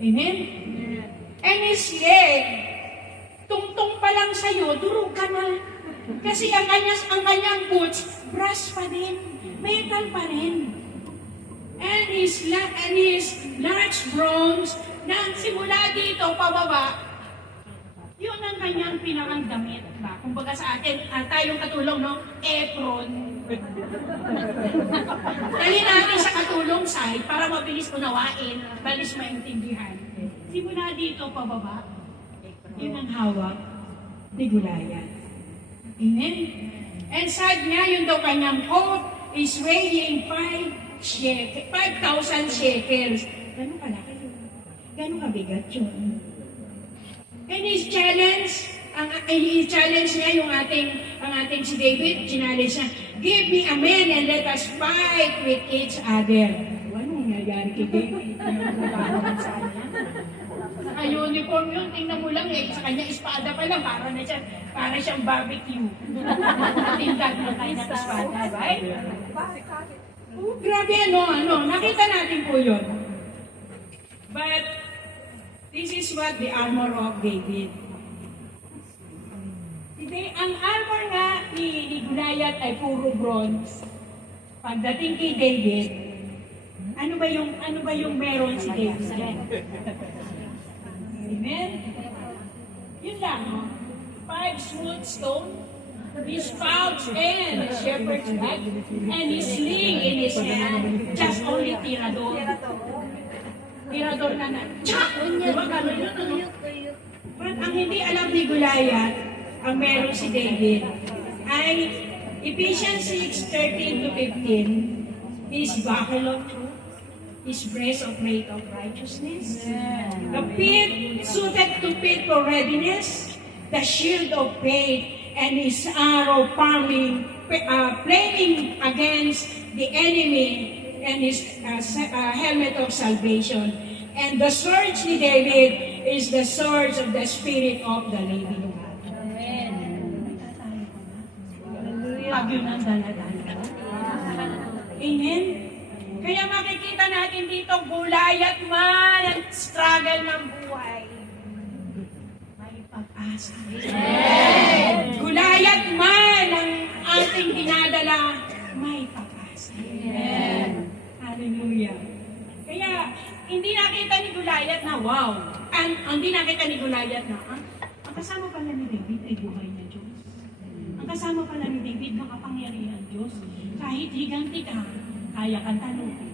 Amen? And his leg, tungtong pa lang sa'yo, durog ka na. Kasi ang kanyang boots, brass pa din. Metal pa rin. And his large bronze, na simula dito pababa, yun ang kanyang pinakang damit ba? Kumbaga sa atin, tayong katulong, no? Apron. Dali natin sa katulong side para mabilis unawain, mabilis maintindihan. Simula dito pababa, yun ang hawak ni Goliath. Amen? And side niya, yun daw kanyang coat is weighing 5,000 shekels. Ganun kalaki yun. Ganun kabigat yun. And his challenge niya yung ang ating si David, challenge niya, give me a man and let us fight with each other. Anong nangyayari kay David? Sa uniform yun, tingnan mo lang eh, sa kanya espada pa lang, para siyang barbecue. Tindag na tayo ng espada, right? Grabe nakita natin po yun. But, this is what the armor of David. Ang armor nga ni Goliath ay puro bronze. Pagdating kay David, ano ba yung meron si David? Amen? Yun lang, no? 5 smooth stone, his pouch and his shepherd's bag, and his sling in his hand, just only tirador. Tirador na. Tsak! Diba gano'n yun, But ang hindi alam ni Goliath, ang meron si David, ay Ephesians 6:13 to 15, his buckle of truth, his breastplate of righteousness, the feet suited to fit for readiness, the shield of faith, and his arrow flaming against the enemy, and his helmet of salvation. And the sword ni David is the sword of the Spirit of the living God. Pag yun ang dala-dala. Amen? Kaya makikita natin dito, Goliath man ang struggle ng buhay. May pag-asa. Amen. Goliath man ang ating dinadala, may pag-asa. Amen. Hallelujah. Kaya, hindi nakita ni Goliath na, wow. Hindi nakita ni Goliath na, ang kasama pala ni David ay buhay na Diyos. Ang kasama pala ni David, makapangyarihan Diyos. Kahit higanti ka, kaya kang talunin.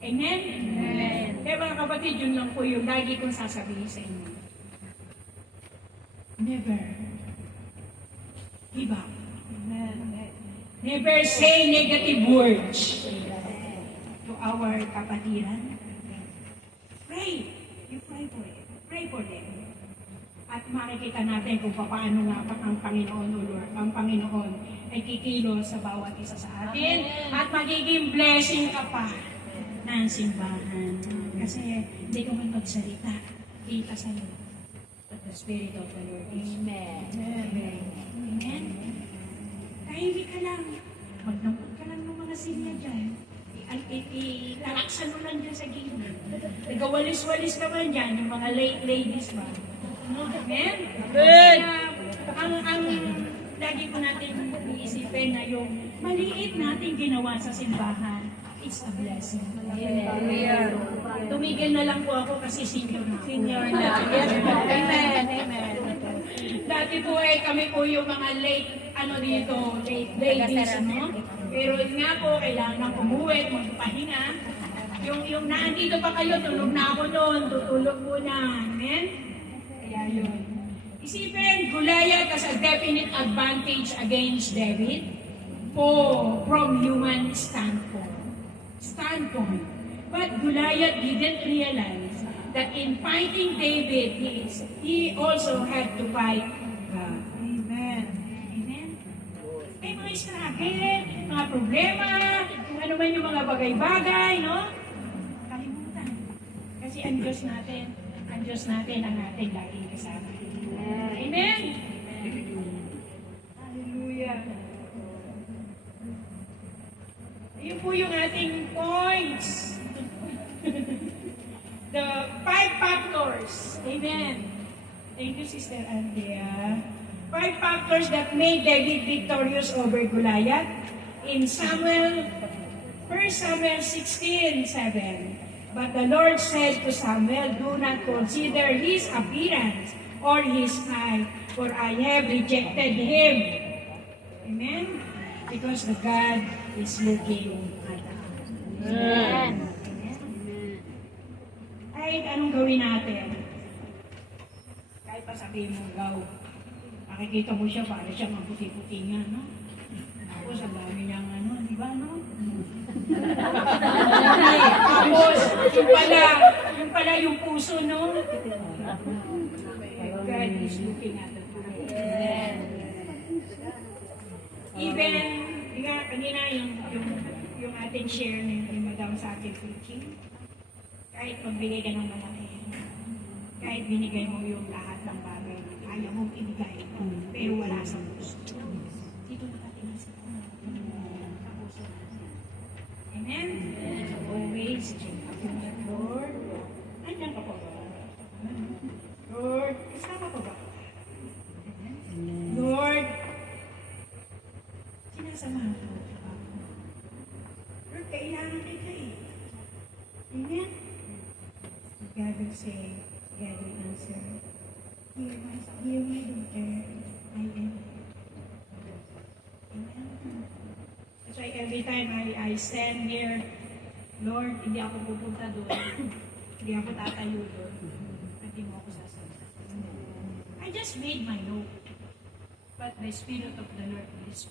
Amen? Amen. Kaya mga kapatid, yun lang po yung lagi kong sasabihin sa inyo. Never give up. Never say negative words to our kapatiran. Pray. You pray for it. Pray for them. At makikita natin kung paano nga ang Panginoon o Lord, ang Panginoon ay kikilos sa bawat isa sa atin at magiging blessing ka pa ng simbahan. Kasi hindi ko man magsalita, kita sa Lord. But the Spirit of the Lord is. Amen. Amen. Tahimik ka lang. magdampot ka lang ng mga silya dyan. Italaksan mo lang dyan sa gilid. Nagawalis-walis naman dyan, yung mga late ladies ba? No? Amen? Good! Ang lagi ko natin iisipin na yung maliit natin ginawa sa simbahan, it's a blessing. Tumigil na lang po ako kasi senior na. Senior na. Yes po. Amen. Amen. Dati po kami po yung mga late, dito, late ladies, no? Pero yun nga po, kailangan nang umuwi, magpahinga. Yung naandito pa kayo, tulog na ako noon, tutulog muna. Amen? Kaya yun. Isipin, Goliath has a definite advantage against David from human standpoint. But Goliath didn't realize that in fighting David, he also had to fight God. Amen. Amen. May mga struggle, mga problema, kung ano man yung mga bagay-bagay, no? Kalimutan. Kasi ang Diyos natin ang ating laging kasama. Amen. Hallelujah. Ayun po yung ating points. The 5 factors. Amen. Thank you, Sister Andrea. 5 factors that made David victorious over Goliath in 1 Samuel 16:7. But the Lord said to Samuel, do not consider his appearance or his height, for I have rejected him. Amen? Because the God is looking at us. Amen. Kahit anong gawin natin, kahit pa sabihin mo, gaw, makikita mo siya, para siya mabuti-puti nga, no? Tapos, ang dami niyang di ba, no? Tapos, yung pala yung puso, no? God is looking at us. Even, kanina yung ating share ni Madam sa ating preaching, kahit magbigay ka ng malaki, kahit binigay mo yung lahat ng bagay na kaya mong ibigay, pero wala sa puso. Dito nakatingin sa puso. Amen? So always, check up yung Lord. Andiyan ka po ba? Lord, kasama ko ba? Lord, sinasamahan ko. Lord, kailangan kita eh. Amen? God will say, God will answer, hear my daughter, I am. Amen? That's why every time I stand here, Lord, hindi ako pupunta doon. Hindi ako tatayo doon. Hindi mo ako sasabihin. I just made my note. But the Spirit of the Lord is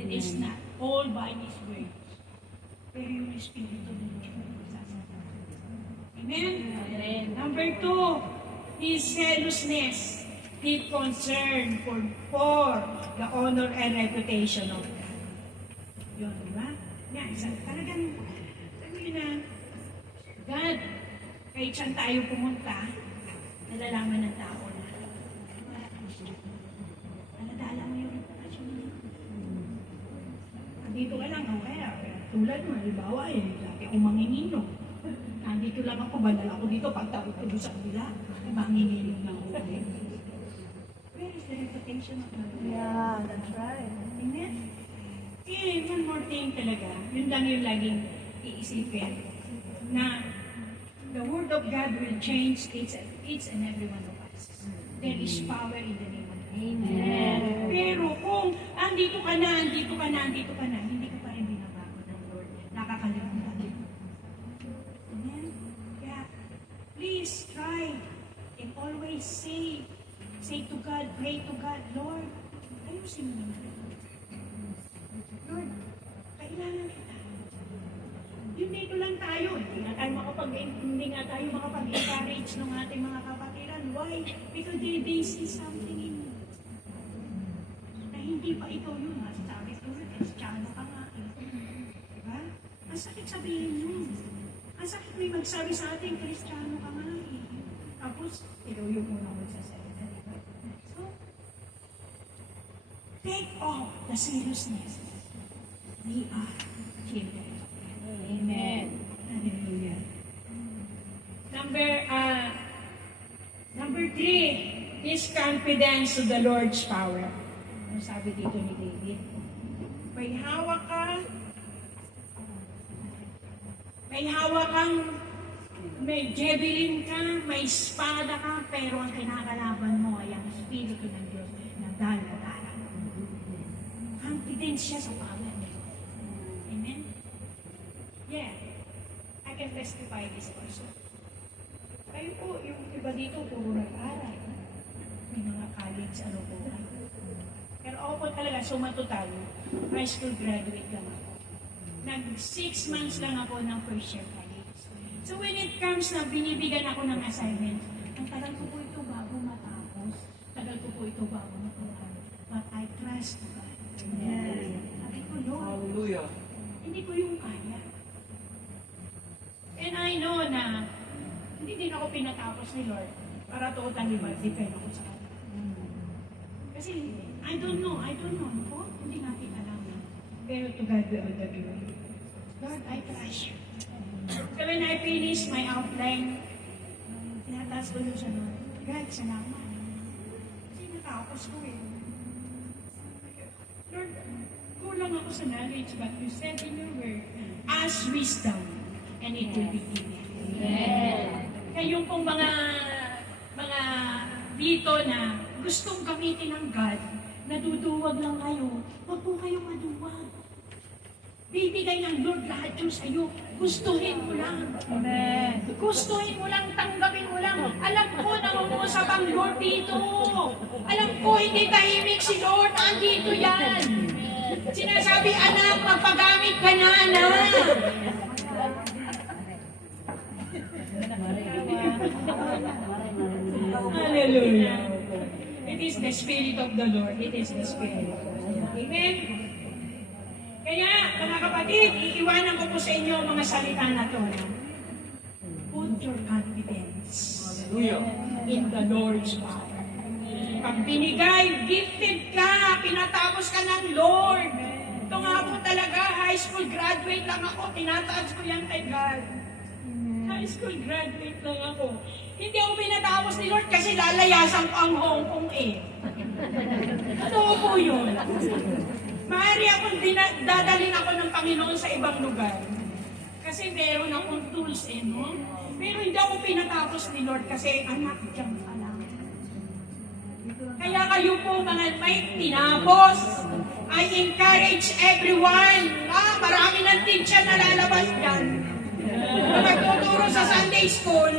it is not all by His words. Pero yung Espiritu ng Lord sasabihin. Amen? Number 2, His zealousness, His concern for the honor and reputation of God. Yun, di ba? Yan, talagang sabihin na, God, kahit saan tayo pumunta, nalalaman ng tao na naladala mo yung reputasyon niya. Andito ka lang, okay, tulad mo, halimbawa, lagi akong manginginom. Andito lang ako, banal ako dito, pagtawid ko doon sa kabila, manginginom lang ako. Where is the reputation of God? Yeah, that's right. Amen? One more thing talaga, yun lang yung laging iisipin, na the Word of God will change each and every one of us. There is power in the name of God. Amen. Pero kung andito ka na, hindi ka pa rin binabago ng Lord. Nakakalimutan. Amen? Kaya, please try and always say to God, pray to God, Lord, ayusin mo naman. Lord, kailangan kita. Yung dito lang tayo, hindi nga tayo makapag-encourage ng ating mga kapatiran. Why? Because they see something in you. Na hindi pa ikaw yun, sabi ko, Kristiyano ka nga eh. Diba? Ang sakit sabihin yun. Ang sakit may magsabi sa ating, Kristiyano ka nga eh. Tapos, ikaw yung unang magsasalita. So, take off the seriousness We are children. Amen. Hallelujah. Number 3 is confidence to the Lord's power. Ano sabi dito ni David? May hawak kang, may javelin ka, may espada ka, pero ang kinakalaban mo ay ang Espiritu ng Diyos na dala-dala. Confidence siya sa power niya. Amen? Yeah. I can testify this also. Kayo po, yung iba dito, puro nag-aral. May mga college, ano po. Pero ako po talaga, sumatotal, high school graduate lang ako. Nag 6 months lang ako ng first year college. So when it comes na binibigyan ako ng assignment, ang tagal ko po ito bago matapos, tagal ko po ito bago matuhan. But I trust God. Sabi ko, Lord, Hallelujah. hindi ko yung kaya. And I know na hindi din ako pinatapos ni Lord para totally mag-depend ako sa Kanya. Kasi I don't know po, hindi natin alam. Pero to God be all the glory. Lord, I trust you. So when I finish my outline, tinataas ko yun sa Lord. God, salamat. Kasi natapos ko eh. Lord, kulang ako sa knowledge, but you said in your word, ask wisdom, and it will be given. Kayong pong mga dito na gustong gamitin ng God, naduduwag lang kayo, huwag po kayong maduwag. Bibigay ng Lord lahat yung sa'yo. Gustuhin mo lang. Amen. Gustuhin mo lang, tanggapin mo lang. Alam ko, nangungusap ang Lord dito. Alam ko, hindi tahimik si Lord. Andito yan. Sinasabi, anak, magpagamit ka na, anak. Hallelujah. It is the Spirit of the Lord. It is the Spirit of the Lord. Amen? Kaya, mga kapatid, iiwanan ko po sa inyo ang mga salita na to. Put your confidence in the Lord's power. Pag binigay, gifted ka, pinatapos ka ng Lord. Ito nga po talaga, high school graduate lang ako, tinataas ko yan kay God. High school graduate lang ako. Hindi ako pinatapos ni Lord kasi lalayasan ko ang Hong Kong eh. Totoo po yun. Maaari akong dadalhin ako ng Panginoon sa ibang lugar. Kasi meron akong tools eh, no? Pero hindi ako pinatapos ni Lord kasi anak dyan pa lang. Kaya kayo po mga may tinapos, I encourage everyone. Marami ng teacher na lalabas dyan. Magtuturo sa Sunday School,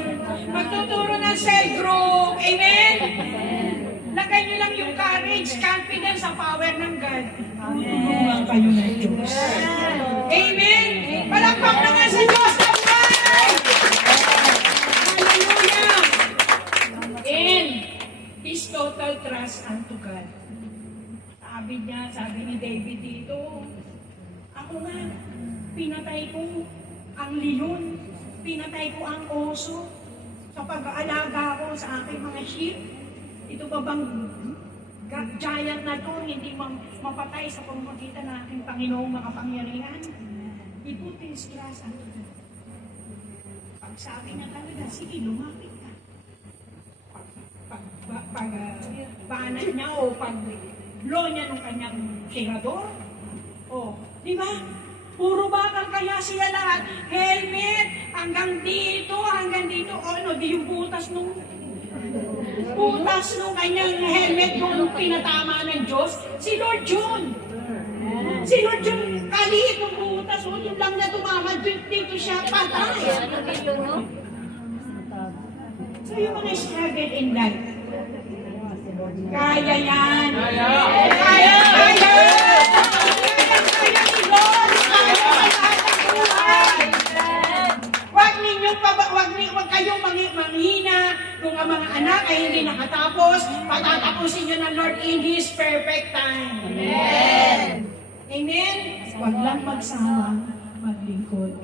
magtuturo ng cell group. Amen? Lagay niyo lang yung courage, confidence sa power ng God. Tulungan kayo ng Diyos. Amen? Palakpak naman sa Diyos na buhay! Hallelujah! And this total trust unto God. Sabi ni David dito, ako nga, pinatay ko ang leon, pinatay ko ang oso sa pag-aalaga ko sa aking mga sheep. Ito ba bang giant na to, hindi mapatay sa pamamagitan ng aking Panginoong makapangyarihan? He put his trust unto God. Pag sabi niya talaga, sige, lumapit ka. Pag banat niya o pag blow niya ng kanyang tirador, di ba? Puro bakal kaya siya lahat. Helmet, hanggang dito, di yung butas nung kanyang helmet nung pinatama ng Diyos. Si Lord John. Kaliit ng butas, yun lang na tumama, dito siya patay. So yung mga struggle in life, kaya yan. Kaya ni Lord. Huwag kayong manghina kung ang mga anak ay hindi nakatapos, patatapusin nyo ng Lord in His perfect time. Amen. Amen? Huwag lang magsawang maglingkod.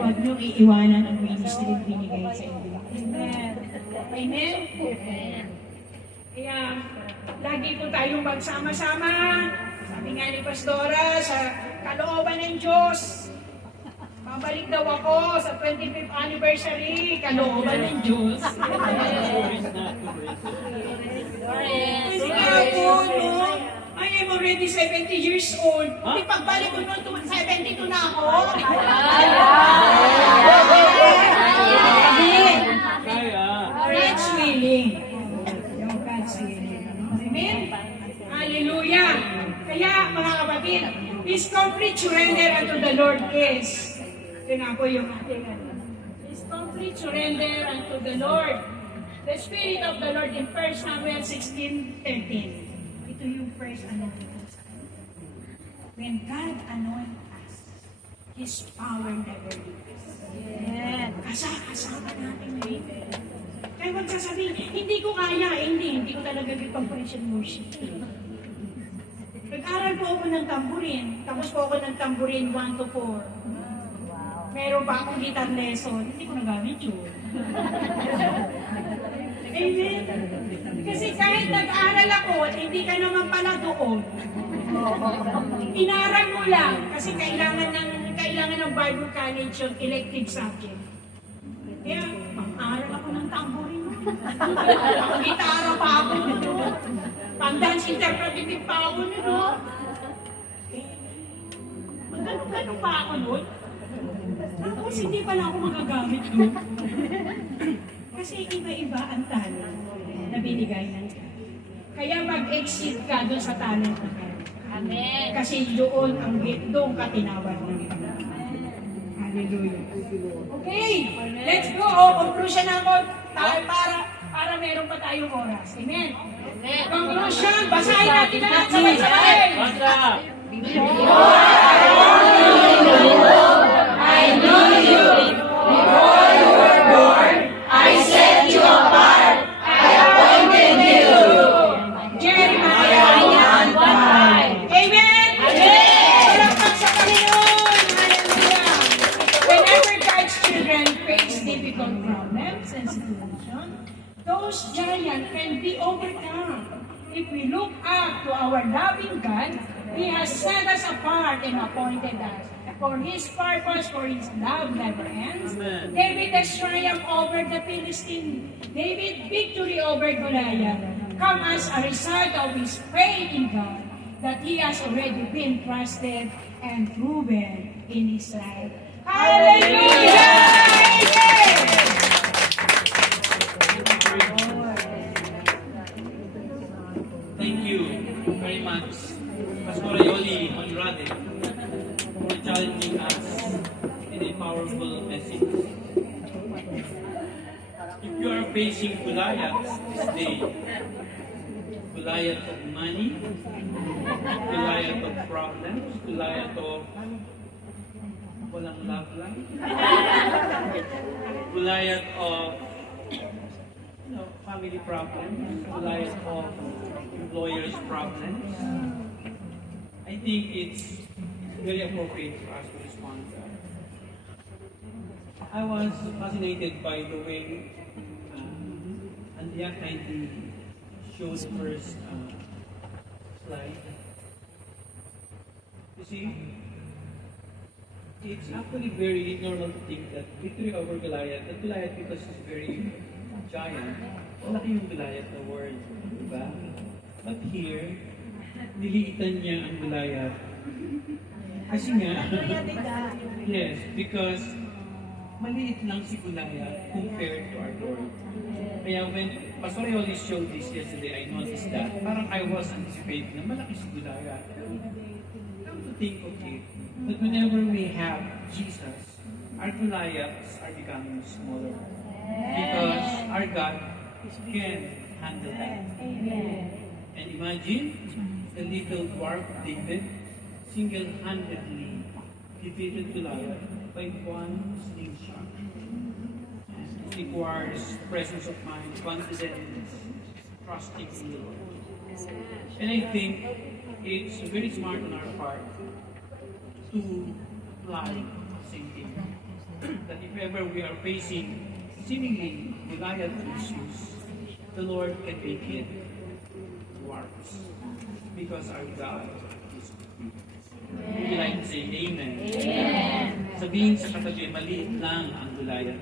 Huwag nyo iiwanan ang ministry binigay sa inyo. Amen. Amen? Kaya, lagi po tayong magsama-sama. Sabi Sabi nga ni Pastora, sa kalooban ng Diyos, babalik daw ako sa 25th anniversary, kalooban ng Diyos. Kasi nga po, no? I am already 70 years old. Hindi pagbalik ko noon, 72 na ako. God's willing. Yung God's willing. Amen? Hallelujah. Kaya, mga kapatid, His complete surrender unto the Lord is, ito nga po yung ating His complete surrender unto the Lord. The Spirit of the Lord in 1 Samuel 16:13. Ito yung first anointing. When God anoints us, His power never leaves. Kasama natin ngayon. Kaya huwag sasabihin, hindi ko kaya, hindi ko talaga gipang praise and worship. Nag-aral po ako ng tamburin, tapos po ako ng tamburin 1 to 4. Meron pa akong guitar lesson, hindi ko nagamit yun. Amen. Kasi kahit nag-aral ako at hindi ka naman pala doon, inaral mo lang kasi kailangan ng Bible College yung elective subject. Kaya, mag-aral ako ng tamborin. Ang gitara pa ako nun. Pang-dance interpretive pa ako nun. Ganun pa ako nun. Tapos hindi pala ako magagamit nun. Kasi iba-iba ang talent na binigay ng God. Kaya mag-exit ka doon sa talent na meron. Amen. Kasi doon ka tinawag ng God. Hallelujah. Okay, let's go. Conclusion na ako para meron pa tayong oras. Amen. Conclusion, basahin natin lahat sabay-sabay. I knew you before you were born. I set you apart. I appointed you. Jeremiah 1:5. Amen. Palakpak sa Panginoon. Hallelujah. Whenever God's children face difficult problems and situations, those giants can be overcome. If we look up to our loving God, He has set us apart and appointed us. For His purpose, for His love never ends. Amen. David has triumphed over the Philistine. David victory over Goliath come as a result of his faith in God that he has already been trusted and proven in his life. Hallelujah! Amen! Thank you very much, Pastor Yoli Andrade, for challenging us in a powerful message. If you are facing Goliaths this day, Goliath of money, Goliath of problems, Goliath of walang love life, Goliath of family problems, Goliath of employers' problems, I think it's very appropriate for us to respond to that. I was fascinated by the way Andrea kindly showed the first slide. You see, it's actually very normal to think that victory over Goliath, that Goliath because he's very giant, malaki yung Goliath na word, diba? But here, niliitan niya ang Goliath. Kasi nga, yes, because maliit lang si Goliath compared to our Lord. Kaya when Pastor Yoli showed this yesterday, I noticed that parang I was anticipating na malaki si Goliath. Come to think of it, that whenever we have Jesus, our Goliaths are becoming smaller. Because our God can handle that. And imagine the little dwarf David single-handedly defeated Goliath by one slingshot. It requires presence of mind, confidence, trusting in the Lord. And I think it's very smart on our part to apply the same thing. That if ever we are facing seemingly Goliath issues, the Lord can make it worse because our God is good. Would you like to say amen? Amen. Sabihin sa katabi, maliit lang ang gulayan.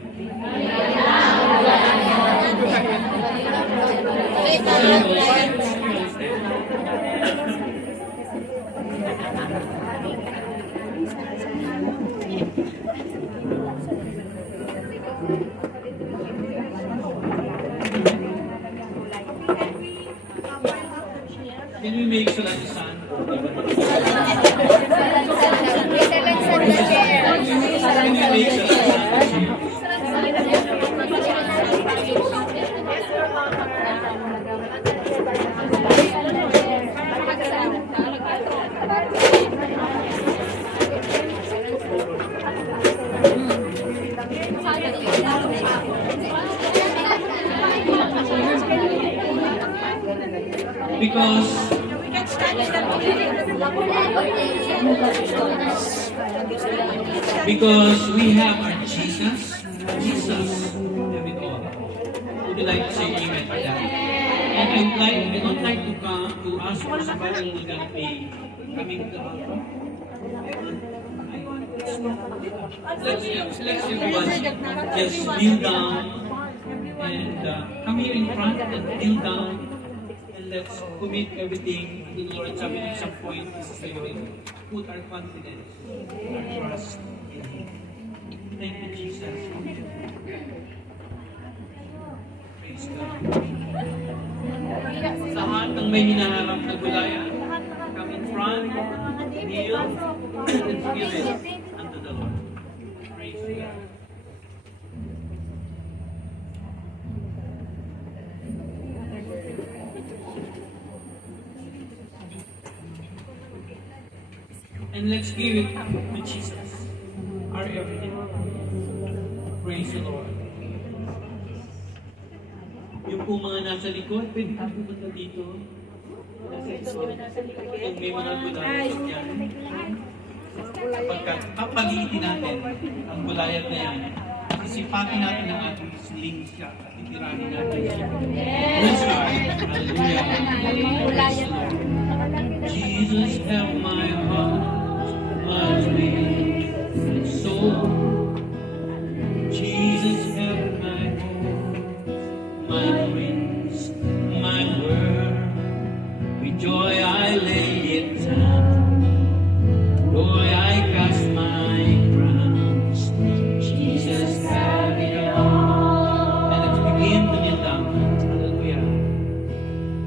Can we make sure that the sun? Can we make sure that the sun? Because we have our Jesus. Jesus have it all. Would you like to say amen to that? And I don't like to come to ask for somebody who's gonna pay coming to let's everyone just kneel down and come here in front and kneel down and let's commit everything to the Lord. Sabi at some point, this is the way put our confidence, our trust in Him. Thank you, Jesus. Praise God. Sa lahat ng may hinaharap na gulayan, come in front, kneel, and give it unto the Lord. Praise God. And let's give it to Jesus, our everything. Praise the Lord. Yung po mga nasa likod, pwede po pumunta dito. Kung may mga gulayan yan. Pagkat papaliitin natin ang gulayan na yan, sisipatin natin ang ating slingshot at itirahin natin siya. Praise God. Hallelujah. Praise the Lord. Jesus, help my heart, my spirit and soul. Jesus, help my home, my dreams, my world. With joy I lay it down, joy I cast my crowns. Jesus, have it all. And let's begin to kneel down. Hallelujah.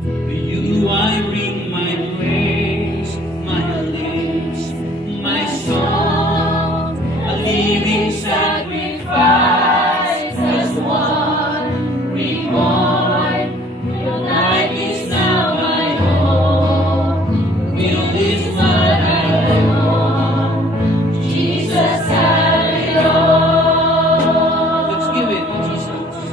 To you I bring my praise, my lips, my song, a living sacrifice as one reborn. Your life is now my home. Will is what I want. Jesus, have it all. Let's give it to Jesus.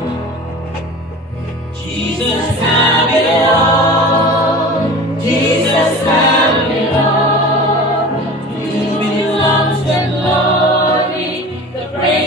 Jesus, have it all. Jesus, have it all. You belongs the glory, the praise.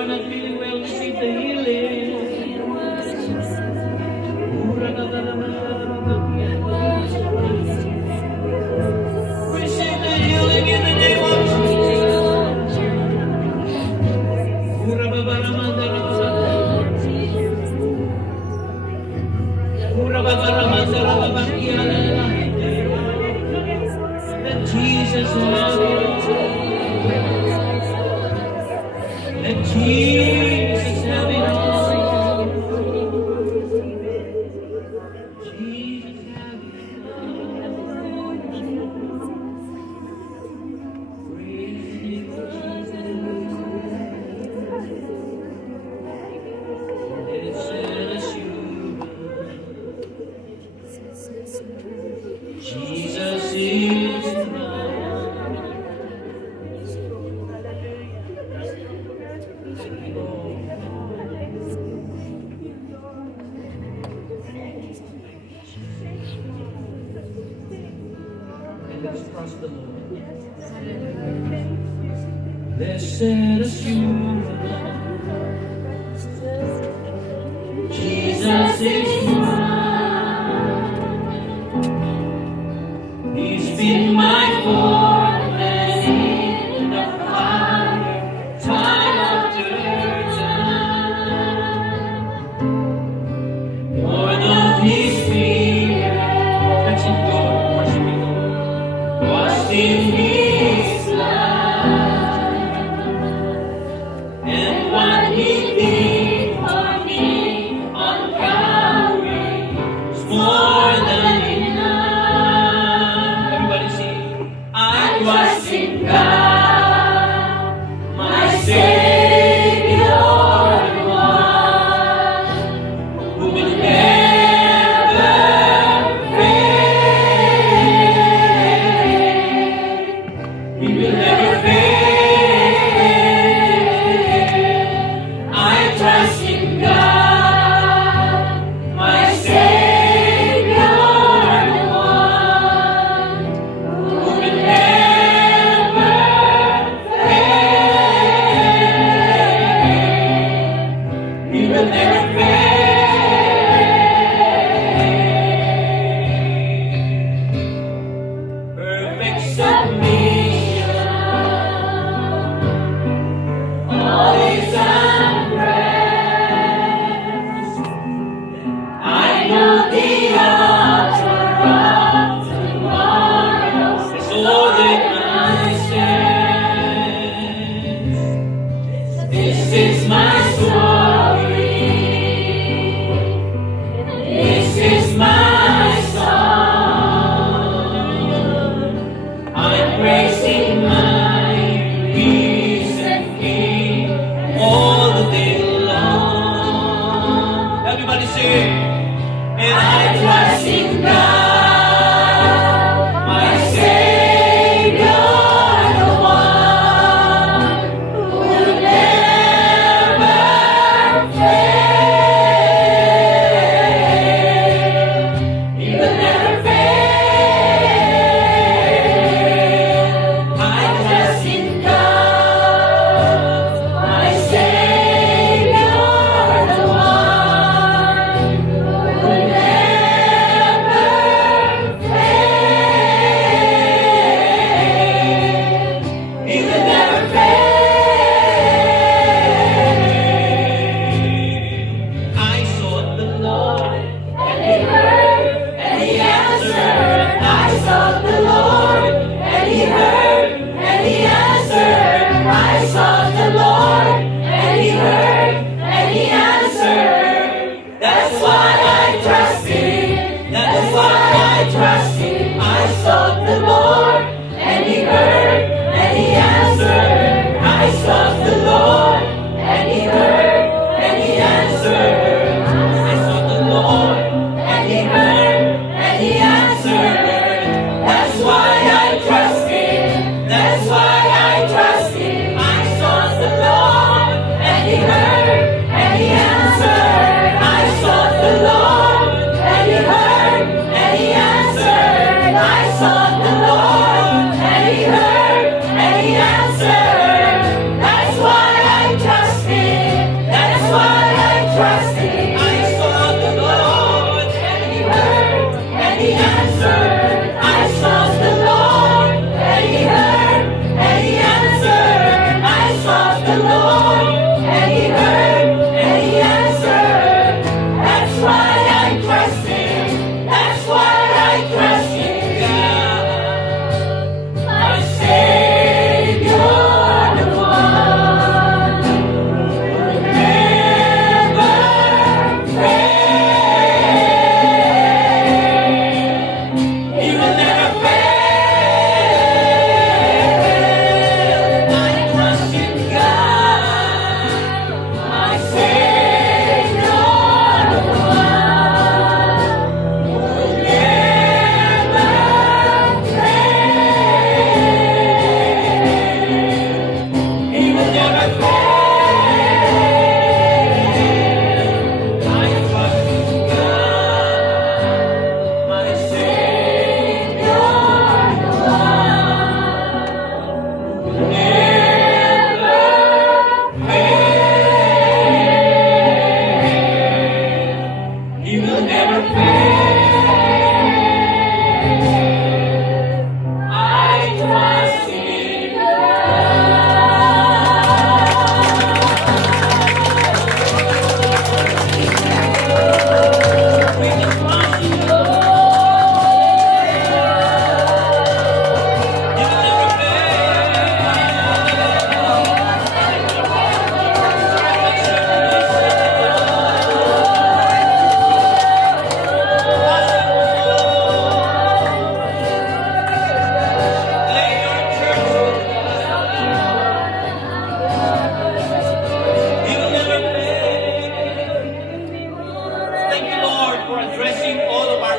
are not feeling well, receive the healing. Receive the healing in the name of Jesus. Let Jesus love you. Let Jesus have it all. Jesus have it all. Praise the name of Jesus. Let us you. Jesus is mine. And let's trust the Lord. Blessed assurance, Jesus is mine. He's been my fourth in the fire, time after time. Born of His Spirit, that's in God, worshiping God, washed in His blood, and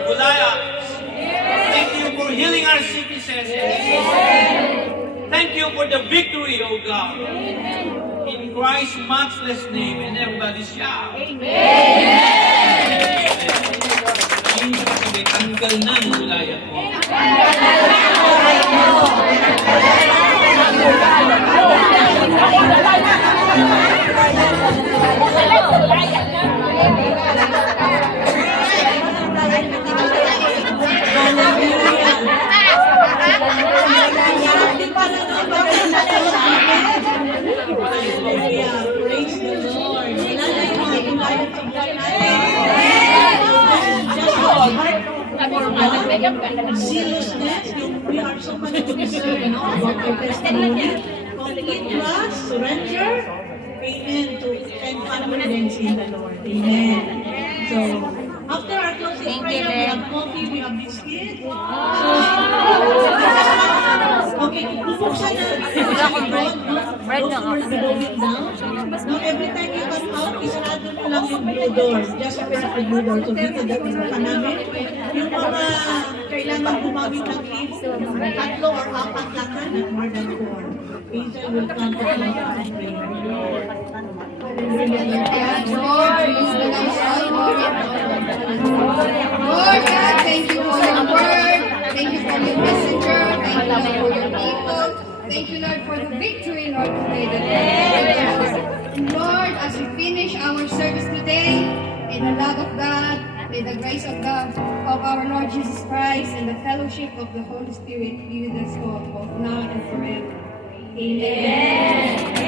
Goliaths. Thank you for healing our sicknesses. Thank you for the victory, O God. In Christ's matchless name, and everybody shout. Amen. Tanggal na ang Goliath mo. Hallelujah. Praise the Lord. Wala na yung mga Goliath sa buhay natin. Just seriousness, we are so much concerned about our testimony. Complete trust, surrender, amen, and confidence in the Lord. Amen. So, after our closing prayer, we have coffee, we have biscuit. Okay, bubuksan na yung door, no? Don't roll it down. No, every time you come out, isarado mo lang yung blue door. Just open up the blue door. So, dito dating pa namin. Yung mga kailangan gumamit ng leave, 3 or 4 lang na, not more than 4. Angel will come to us and pray. Lord God, thank you for your word. Thank you for your messenger. Thank you, Lord, for your people. Thank you, Lord, for the victory, Lord, today. And Lord, as we finish our service today, may the love of God, may the grace of God, of our Lord Jesus Christ, and the fellowship of the Holy Spirit be with us all, both now and forever. Amen.